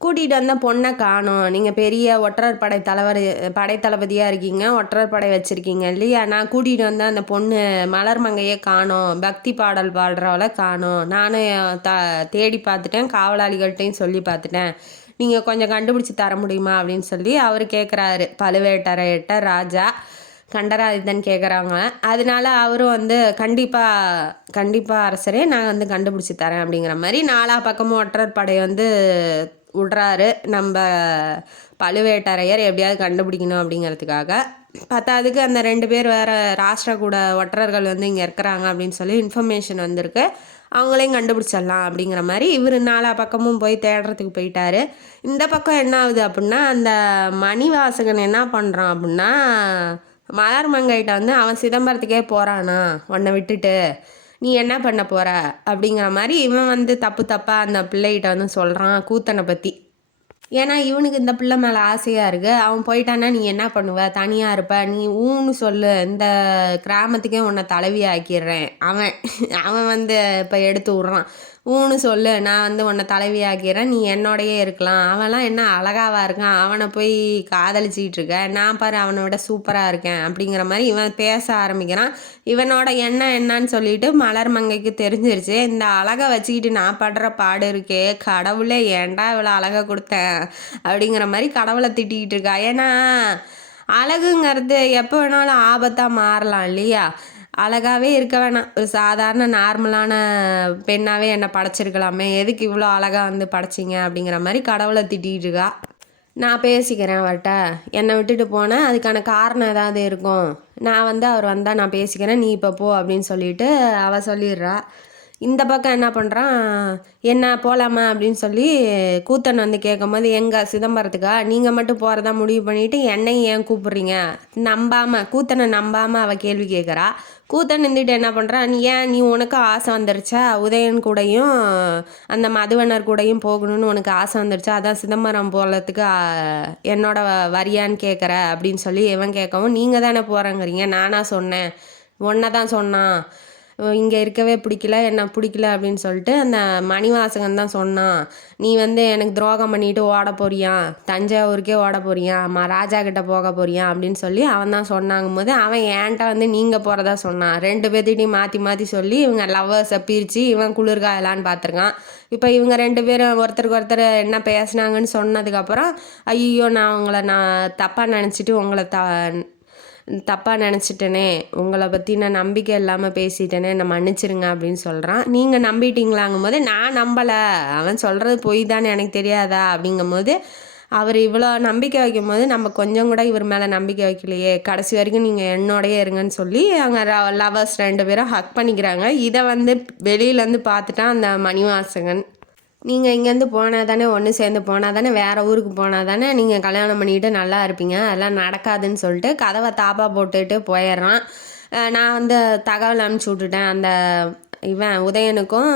கூட்டிகிட்டு வந்த பொண்ணை காணும். நீங்கள் பெரிய ஒற்றர் படைத்தளபதியாக இருக்கீங்க, ஒற்றர் படை வச்சுருக்கீங்க இல்லையா? நான் கூட்டிகிட்டு வந்த அந்த பொண்ணு மலர்மங்கையே காணும், பக்தி பாடல் பாடுறவளை காணும். நானும் தேடி பார்த்துட்டேன், காவலாளிகள்கிட்டையும் சொல்லி பார்த்துட்டேன். நீங்கள் கொஞ்சம் கண்டுபிடிச்சி தர முடியுமா அப்படின்னு சொல்லி அவர் கேட்குறாரு. பழுவேட்டரையர்கிட்ட ராஜா கண்டராதித்தன் கேட்குறாங்க. அதனால அவரும் வந்து கண்டிப்பாக அரசரே நான் வந்து கண்டுபிடிச்சி தரேன் அப்படிங்கிற மாதிரி நாலா பக்கமும் ஒற்றர் படை வந்து விடுறாரு. நம்ம பழுவேட்டரையர் எப்படியாவது கண்டுபிடிக்கணும் அப்படிங்கிறதுக்காக. பத்தாவதுக்கு அந்த 2 பேர் வேறு ராஷ்டிரகூட ஒற்றர்கள் வந்து இங்கே இருக்கிறாங்க அப்படின்னு சொல்லி இன்ஃபர்மேஷன் வந்திருக்கு. அவங்களையும் கண்டுபிடிச்சிடலாம் அப்படிங்கிற மாதிரி இவர் நாலா பக்கமும் போய் தேடுறதுக்கு போயிட்டாரு. இந்த பக்கம் என்ன ஆகுது அப்படின்னா அந்த மணிவாசகன் என்ன பண்ணுறான் அப்படின்னா மலர்மங்கைகிட்ட வந்து அவன் சிதம்பரத்துக்கே போகிறானா உன்னை விட்டுட்டு, நீ என்ன பண்ண போகிற அப்படிங்கிற மாதிரி இவன் வந்து தப்பாக அந்த பிள்ளைகிட்ட வந்து சொல்கிறான் கூத்தனை பற்றி. ஏன்னா இவனுக்கு இந்த பிள்ளை மேலே ஆசையாக இருக்குது. அவன் போயிட்டான்னா நீ என்ன பண்ணுவ, தனியாக இருப்ப, நீ ஊன்னு சொல்லு, இந்த கிராமத்துக்கே உன்னை தலைவி ஆக்கிடுறேன். அவன் வந்து இப்போ எடுத்து விட்றான். ஊன்னு சொல்லு, நான் வந்து உன்னை தலைவி ஆக்கிறேன், நீ என்னோடையே இருக்கலாம். அவன்லாம் என்ன அழகாவாக இருக்கான், அவனை போய் காதலிச்சிக்கிட்டு இருக்க, நான் பாரு அவனை விட சூப்பராக இருக்கேன் அப்படிங்கிற மாதிரி இவன் பேச ஆரம்பிக்கிறான். இவனோட என்னன்னு சொல்லிட்டு மலர்மங்கைக்கு தெரிஞ்சிருச்சு. இந்த அழகை வச்சுக்கிட்டு நான் படுற பாடு இருக்கே, கடவுளே ஏன்டா இவ்வளோ அழகை கொடுத்தேன் அப்படிங்கிற மாதிரி கடவுளை திட்டிக்கிட்டு இருக்கா. ஏன்னா அழகுங்கிறது எப்போ வேணாலும் ஆபத்தாக மாறலாம் இல்லையா? அழகாகவே இருக்க வேணாம், ஒரு சாதாரண நார்மலான பெண்ணாகவே என்னை படைச்சிருக்கலாமே, எதுக்கு இவ்வளோ அழகாக வந்து படைச்சிங்க அப்படிங்கிற மாதிரி கடவுளை திட்டிகிட்டு இருக்கா. நான் பேசிக்கிறேன் அவர்கிட்ட, என்னை விட்டுட்டு போனேன், அதுக்கான காரணம் ஏதாவது இருக்கும், நான் வந்து அவர் வந்தால் நான் பேசிக்கிறேன், நீ இப்போ போ அப்படின்னு சொல்லிட்டு அவள் சொல்லிடுறா. இந்த பக்கம் என்ன பண்ணுறான், என்ன போகலாமா அப்படின்னு சொல்லி கூத்தன் வந்து கேட்கும் போது எங்கே சிதம்பரத்துக்கா, நீங்கள் மட்டும் போகிறதா முடிவு பண்ணிவிட்டு என்னையும் ஏன் கூப்பிட்றீங்க, கூத்தனை நம்பாமல் அவள் கேள்வி கேட்குறா. கூத்தன் நின்றுட்டு என்ன பண்ணுறான், நீ உனக்கு ஆசை வந்துருச்சா, உதயன் கூடையும் அந்த மதுவனர் கூடையும் போகணும்னு உனக்கு ஆசை வந்துருச்சா, அதான் சிதம்பரம் போகிறதுக்கு என்னோட வரியான்னு கேட்குற அப்படின்னு சொல்லி இவன் கேட்கவும், நீங்கள் தானே போகிறேங்கிறீங்க, நானாக சொன்னேன், ஒன்றை தான் சொன்னான், இங்கே இருக்கவே பிடிக்கல, என்ன பிடிக்கல அப்படின்னு சொல்லிட்டு அந்த மணிவாசகன் தான் சொன்னான், நீ வந்து எனக்கு துரோகம் பண்ணிட்டு ஓட போறியான், தஞ்சாவூருக்கே ஓட போறியான், ராஜா கிட்ட போக போறியான் அப்படின்னு சொல்லி அவன் தான் சொன்னாங்கும் போது அவன் ஏன்ட்ட வந்து நீங்கள் போகிறதா சொன்னான். 2 பேர்த்திட்டையும் மாற்றி சொல்லி இவங்க லவ்வர்ஸை பிரித்து இவன் குளிர்காயலான்னு பார்த்துருக்கான். இப்போ இவங்க 2 பேரும் ஒருத்தருக்கு ஒருத்தர் என்ன பேசினாங்கன்னு சொன்னதுக்கப்புறம் ஐயோ நான் தப்பாக நினச்சிட்டு உங்களை தப்பாக நினச்சிட்டேனே, உங்களை பற்றி நான் நம்பிக்கை இல்லாமல் பேசிட்டேனே, என்னை மன்னிச்சிருங்க அப்படின்னு சொல்கிறான். நீங்கள் நம்பிட்டீங்களாங்கும் போது நான் நம்பலை, அவன் சொல்கிறது பொய் தானே எனக்கு தெரியாதா அப்படிங்கும் போது அவர் இவ்வளோ நம்பிக்கை வைக்கும் போது நம்ம கொஞ்சம் கூட இவர் மேலே நம்பிக்கை வைக்கலையே, கடைசி வரைக்கும் நீங்கள் என்னோடையே இருங்கன்னு சொல்லி அவங்க லவர்ஸ் 2 பேரும் ஹக் பண்ணிக்கிறாங்க. இதை வந்து வெளியிலேருந்து பார்த்துட்டான் அந்த மணிவாசகன். நீங்கள் இங்கேருந்து போனால் தானே, ஒன்று சேர்ந்து போனால் தானே, வேறு ஊருக்கு போனால் தானே நீங்கள் கல்யாணம் பண்ணிக்கிட்டு நல்லா இருப்பீங்க, அதெல்லாம் நடக்காதுன்னு சொல்லிட்டு கதவை தாப்பா போட்டுட்டு போயிடுறான். நான் வந்து தகவல் அனுப்பிச்சி விட்டுட்டேன் அந்த இவன் உதயனுக்கும்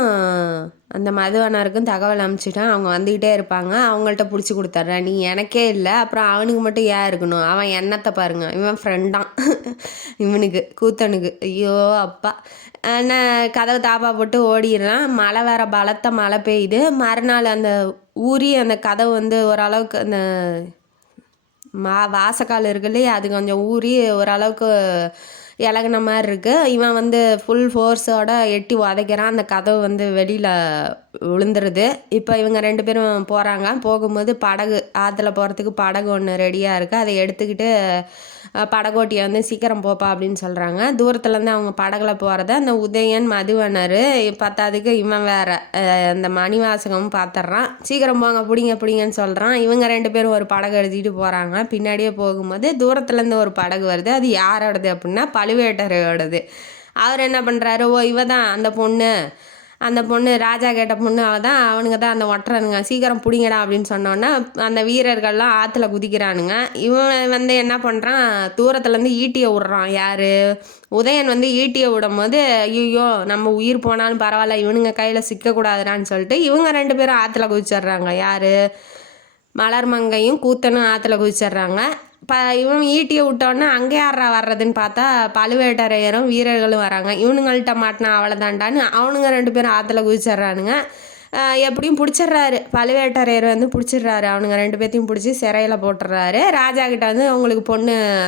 அந்த மதுவனருக்கும் தகவல் அனுப்பிச்சிட்டான். அவங்க வந்துக்கிட்டே இருப்பாங்க. அவங்கள்ட்ட பிடிச்சி கொடுத்துட்றேன், நீ எனக்கே இல்லை அப்புறம் அவனுக்கு மட்டும் ஏன் இருக்கணும், அவன் எண்ணத்தை பாருங்க, இவன் ஃப்ரெண்டான் இவனுக்கு கூத்தனுக்கு. ஐயோ அப்பா. நான் கதவை தாப்பா போட்டு ஓடிடுறான். மழை வேற பலத்த மழை பெய்யுது. மறுநாள் அந்த ஊறி அந்த கதவு வந்து ஓரளவுக்கு அந்த வாசக்கால் இருக்கு இல்லையா, அது கொஞ்சம் ஊறி ஓரளவுக்கு இலகுன மாதிரி இருக்குது. இவன் வந்து ஃபுல் ஃபோர்ஸோட எட்டி உதைக்கிறான். அந்த கதவு வந்து வெளியில் விழுந்துருது. இப்போ இவங்க 2 பேரும் போகிறாங்க. போகும்போது படகு ஆற்றுல போகிறதுக்கு படகு ஒன்று ரெடியாக இருக்குது. அதை எடுத்துக்கிட்டு படகோட்டியை வந்து சீக்கிரம் போப்பா அப்படின்னு சொல்கிறாங்க. தூரத்துலேருந்து அவங்க படகுல போகிறத அந்த உதயன் மதுவனர் பத்தாதுக்கு இவன் வேற அந்த மணிவாசகமும் பார்த்துட்றான். சீக்கிரம் போங்க பிடிங்கன்னு சொல்கிறான். இவங்க 2 பேரும் ஒரு படகு எடுத்துக்கிட்டு போகிறாங்க. பின்னாடியே போகும்போது தூரத்துலேருந்து ஒரு படகு வருது. அது யாரோடது அப்படின்னா பழுவேட்டரையோடது. அவர் என்ன பண்ணுறாரு, ஓ இவ தான் அந்த பொண்ணு ராஜா கேட்ட பொண்ணு அவள் தான், அவனுங்க தான் அந்த ஒட்டுறானுங்க, சீக்கிரம் பிடிங்கடா அப்படின்னு சொன்னோன்னே அந்த வீரர்கள்லாம் ஆற்றுல குதிக்கிறானுங்க. இவன் வந்து என்ன பண்ணுறான், தூரத்துலேருந்து ஈட்டியை விட்றான். யார், உதயன் வந்து ஈட்டியை விடும் போது ஐயோ நம்ம உயிர் போனாலும் பரவாயில்ல இவனுங்க கையில் சிக்கக்கூடாதுடான்னு சொல்லிட்டு இவங்க 2 பேரும் ஆற்றுல குதிச்சிட்றாங்க. யார், மலர்மங்கையும் கூத்தனும் ஆற்றுல குதிச்சிட்றாங்க. இவன் ஈட்டியை விட்டோன்னே அங்கே யாரா வர்றதுன்னு பார்த்தா பழுவேட்டரையரும் வீரர்களும் வராங்க. இவனுங்கள்ட்ட மாட்டினா அவ்வளோதாண்டான்னு அவனுங்க 2 பேரும் ஆற்றுல குதிச்சிட்றானுங்க. எப்படியும் பிடிச்சிட்றாரு பழுவேட்டரையர் வந்து பிடிச்சிட்றாரு. அவனுங்க 2 பேர்த்தையும் பிடிச்சி சிறையில் போட்டுடுறாரு. ராஜா கிட்ட வந்து உங்களுக்கு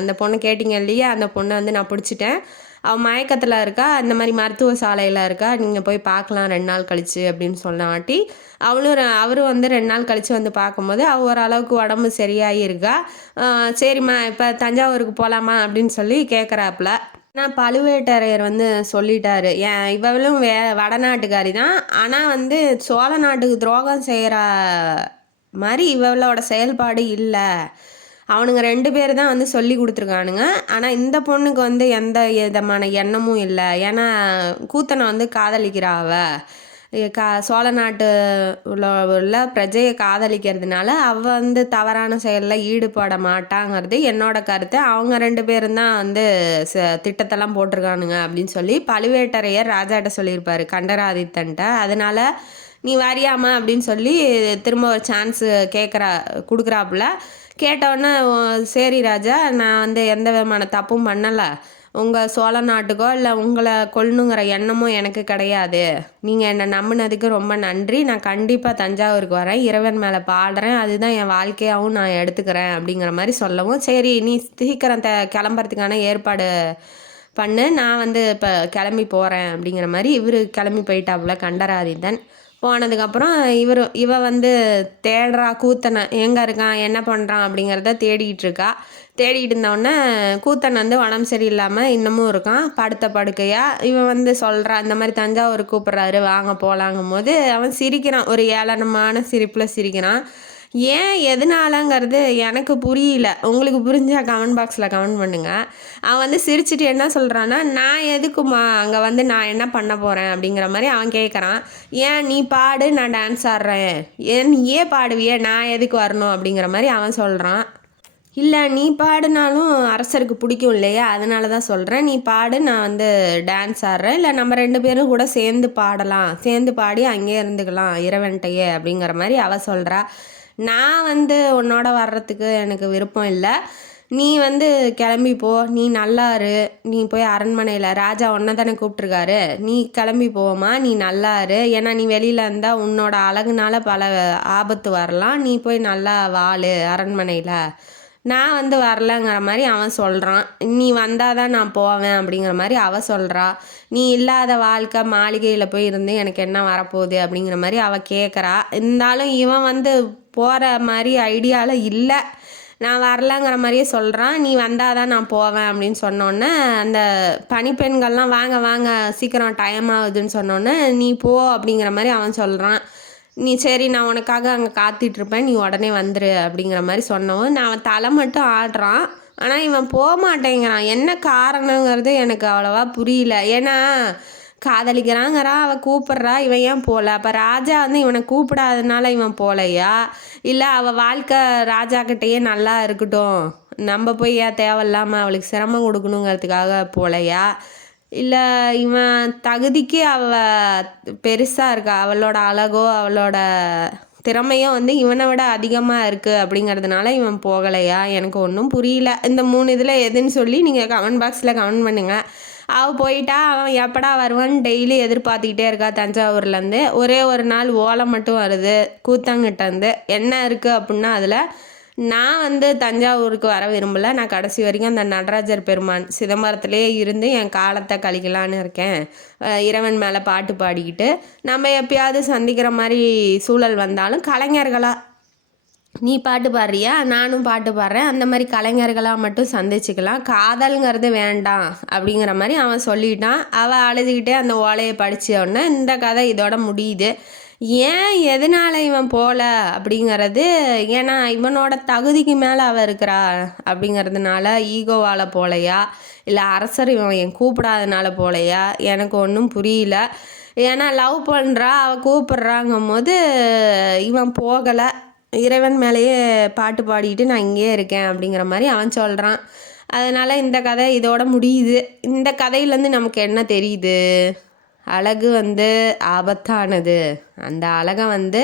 அந்த பொண்ணு கேட்டிங்க இல்லையா, அந்த பொண்ணை வந்து நான் பிடிச்சிட்டேன், அவன் மயக்கத்தில் இருக்கா, இந்த மாதிரி மருத்துவ சாலையில் இருக்கா, நீங்கள் போய் பார்க்கலாம் 2 நாள் கழிச்சு அப்படின்னு சொன்னாட்டி அவரும் வந்து 2 நாள் கழித்து வந்து பார்க்கும்போது ஓரளவுக்கு உடம்பு சரியாகி இருக்கா. சரிம்மா இப்போ தஞ்சாவூருக்கு போகலாமா அப்படின்னு சொல்லி கேட்குறாப்புல. ஆனால் பழுவேட்டரையர் வந்து சொல்லிட்டாரு, இவளும் வடநாட்டுக்காரி தான், ஆனால் வந்து சோழ நாட்டுக்கு துரோகம் செய்கிற மாதிரி இவளோட செயல்பாடு இல்லை. அவனுங்க 2 பேர் தான் வந்து சொல்லி கொடுத்துருக்கானுங்க. ஆனால் இந்த பொண்ணுக்கு வந்து எந்த விதமான எண்ணமும் இல்லை. ஏன்னா கூத்தனை வந்து காதலிக்கிறாவ, சோழ நாட்டு உள்ள பிரஜையை காதலிக்கிறதுனால அவள் வந்து தவறான செயலில் ஈடுபட மாட்டாங்கிறது என்னோட கருத்து. அவங்க 2 பேரும் தான் வந்து திட்டத்தெல்லாம் போட்டிருக்கானுங்க அப்படின்னு சொல்லி பழுவேட்டரையர் ராஜாட்ட சொல்லியிருப்பார், கண்டராதித்தன்ட்ட. அதனால் நீ வரியாமா அப்படின்னு சொல்லி திரும்ப ஒரு சான்ஸு கொடுக்குறாப்புல. கேட்டவுடனே சரி ராஜா, நான் வந்து எந்த விதமான தப்பும் பண்ணலை, உங்கள் சோழ நாட்டுக்கோ இல்லை உங்களை கொல்லணுங்கிற எண்ணமும் எனக்கு கிடையாது, நீங்கள் என்னை நம்பினதுக்கு ரொம்ப நன்றி, நான் கண்டிப்பாக தஞ்சாவூருக்கு வரேன், இறைவன் மேலே பாடுறேன், அதுதான் என் வாழ்க்கையாகவும் நான் எடுத்துக்கிறேன் அப்படிங்கிற மாதிரி சொல்லவும், சரி நீ சீக்கிரம் கிளம்புறதுக்கான ஏற்பாடு பண்ணு, நான் வந்து இப்போ கிளம்பி போகிறேன் அப்படிங்கிற மாதிரி இவர் கிளம்பி போயிட்டாப்புல கண்டராதித்தன். போனதுக்கப்புறம் இவ வந்து தேடுறா கூத்தனை, எங்கே இருக்கான் என்ன பண்ணுறான் அப்படிங்கிறத தேடிக்கிட்டு இருக்கா. தேடிக்கிட்டு இருந்தோடனே கூத்தன் வந்து உடம்பு சரியில்லாமல் இன்னமும் இருக்கான், படுத்த படுக்கையாக. இவன் வந்து சொல்கிறான், இந்த மாதிரி தஞ்சாவூர் கூப்பிட்றாரு வாங்க போகலாங்கும் போது அவன் சிரிக்கிறான், ஒரு ஏளனமான சிரிப்பில் சிரிக்கிறான். ஏன் எதனாலங்கிறது எனக்கு புரியல. உங்களுக்கு புரிஞ்சால் கமெண்ட் பாக்ஸில் கமெண்ட் பண்ணுங்கள். அவன் வந்து சிரிச்சுட்டு என்ன சொல்கிறான்னா, நான் எதுக்குமா அங்கே வந்து நான் என்ன பண்ண போகிறேன் அப்படிங்கிற மாதிரி அவன் கேட்குறான். ஏன் நீ பாடு, நான் டான்ஸ் ஆடுறேன், நீயே பாடுவியே, நான் எதுக்கு வரணும் அப்படிங்கிற மாதிரி அவன் சொல்கிறான். இல்லை நீ பாடினாலும் அரசருக்கு பிடிக்கும் இல்லையா, அதனால தான் சொல்கிறேன், நீ பாடு, நான் வந்து டான்ஸ் ஆடுறேன், இல்லை நம்ம 2 பேரும் கூட சேர்ந்து பாடலாம், சேர்ந்து பாடி அங்கேயே இருந்துக்கலாம் இறைவன்ட்டையே அப்படிங்கிற மாதிரி அவள் சொல்கிறா. நான் வந்து உன்னோட வர்றதுக்கு எனக்கு விருப்பம் இல்லை, நீ வந்து கிளம்பி போ, நீ நல்லாரு, நீ போய் அரண்மனையில் ராஜா ஒன்றை தானே கூப்பிட்ருக்காரு, நீ கிளம்பி போமா, நீ நல்லாரு, ஏன்னா நீ வெளியில் இருந்தால் உன்னோட அழகுனால பல ஆபத்து வரலாம், நீ போய் நல்லா வாழு அரண்மனையில், நான் வந்து வரலங்கிற மாதிரி அவன் சொல்கிறான். நீ வந்தால் தான் நான் போவேன் அப்படிங்கிற மாதிரி அவள் சொல்கிறா. நீ இல்லாத வாழ்க்கை மாளிகையில் போய் இருந்து எனக்கு என்ன வரப்போகுது அப்படிங்கிற மாதிரி அவள் கேட்குறா. இருந்தாலும் இவன் வந்து போகிற மாதிரி ஐடியாவில் இல்லை, நான் வரலங்கிற மாதிரியே சொல்கிறான். நீ வந்தால் தான் நான் போவேன் அப்படின்னு சொன்னோன்னே அந்த பணிப்பெண்கள்லாம் வாங்க வாங்க சீக்கிரம் டைம் ஆகுதுன்னு சொன்னோன்னே நீ போ அப்படிங்கிற மாதிரி அவன் சொல்கிறான். நீ சரி நான் உனக்காக அங்கே காத்திட்ருப்பேன், நீ உடனே வந்துரு அப்படிங்கிற மாதிரி சொன்னவன் நான் அவன் தலை மட்டும் ஆடுறான். ஆனால் இவன் போக மாட்டேங்கிறான். என்ன காரணங்கிறது எனக்கு அவ்வளோவா புரியல. ஏன்னா காதலிக்கிறாங்கிறான், அவள் கூப்பிட்றா, இவன் ஏன் போகல? அப்போ ராஜா வந்து இவனை கூப்பிடாதனால இவன் போகலையா, இல்லை அவள் வாழ்க்கை ராஜாக்கிட்டேயே நல்லா இருக்கட்டும், நம்ம போய் ஏன் தேவையில்லாமல் அவளுக்கு சிரமம் கொடுக்கணுங்கிறதுக்காக போகலையா? இல்லை இவன் தகுதிக்கு பெருசாக இருக்கா, அவளோட அழகோ அவளோட திறமையோ வந்து இவனை விட அதிகமாக இருக்குது அப்படிங்கிறதுனால இவன் போகலையா? எனக்கு ஒன்றும் புரியல. இந்த 3 இதில் எதுன்னு சொல்லி நீங்கள் கமெண்ட் பாக்ஸில் கமெண்ட் பண்ணுங்கள். அவள் போயிட்டா, அவன் எப்படா வருவான்னு டெய்லி எதிர்பார்த்துக்கிட்டே இருக்கா தஞ்சாவூர்லேருந்து. ஒரே ஒரு நாள் ஓலை மட்டும் வருது கூத்தாங்கிட்டேருந்து. என்ன இருக்குது அப்படின்னா அதில் நான் வந்து தஞ்சாவூருக்கு வர விரும்பலை. நான் கடைசி வரைக்கும் அந்த நடராஜர் பெருமான் சிதம்பரத்திலே இருந்து என் காலத்தை கழிக்கலான்னு இருக்கேன். இறைவன் மேலே பாட்டு பாடிக்கிட்டு நம்ம எப்பயாவது சந்திக்கிற மாதிரி சூழல் வந்தாலும் கலைஞர்களாக நீ பாட்டு பாடுறியா, நானும் பாட்டு பாடுறேன், அந்த மாதிரி கலைஞர்களாக மட்டும் சந்திச்சுக்கலாம், காதல்ங்கிறது வேண்டாம் அப்படிங்கிற மாதிரி அவன் சொல்லிட்டான். அவள் அழுதுகிட்டே அந்த ஓலையை படித்த உடனே இந்த கதை இதோட முடியுது. ஏன் எதனால் இவன் போகல அப்படிங்கிறது, ஏன்னா இவனோட தகுதிக்கு மேலே அவள் இருக்கிறா அப்படிங்கிறதுனால ஈகோவால் போகலையா, இல்லை அரசர் இவன் என் கூப்பிடாதனால போகலையா, எனக்கு ஒன்றும் புரியல. ஏன்னா லவ் பண்ணுறா, அவள் கூப்பிட்றாங்கும் போது இவன் போகலை. இறைவன் மேலேயே பாட்டு பாடிட்டு நான் இங்கேயே இருக்கேன் அப்படிங்கிற மாதிரி அவன் சொல்கிறான். அதனால் இந்த கதை இதோட முடியுது. இந்த கதையிலேருந்து நமக்கு என்ன தெரியுது? அழகு வந்து ஆபத்தானது. அந்த அழகை வந்து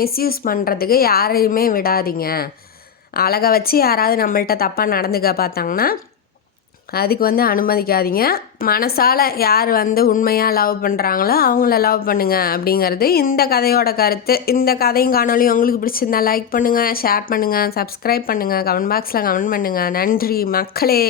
மிஸ்யூஸ் பண்ணுறதுக்கு யாரையுமே விடாதீங்க. அழகை வச்சு யாராவது நம்மள்கிட்ட தப்பாக நடந்துக்க பார்த்தாங்கன்னா அதுக்கு வந்து அனுமதிக்காதீங்க. மனசால் யார் வந்து உண்மையாக லவ் பண்ணுறாங்களோ அவங்கள லவ் பண்ணுங்கள் அப்படிங்கிறது இந்த கதையோட கருத்து. இந்த கதையும் காணொலி உங்களுக்கு பிடிச்சிருந்தா லைக் பண்ணுங்கள், ஷேர் பண்ணுங்கள், சப்ஸ்கிரைப் பண்ணுங்கள், கமெண்ட் பாக்ஸில் கமெண்ட் பண்ணுங்கள். நன்றி மக்களே.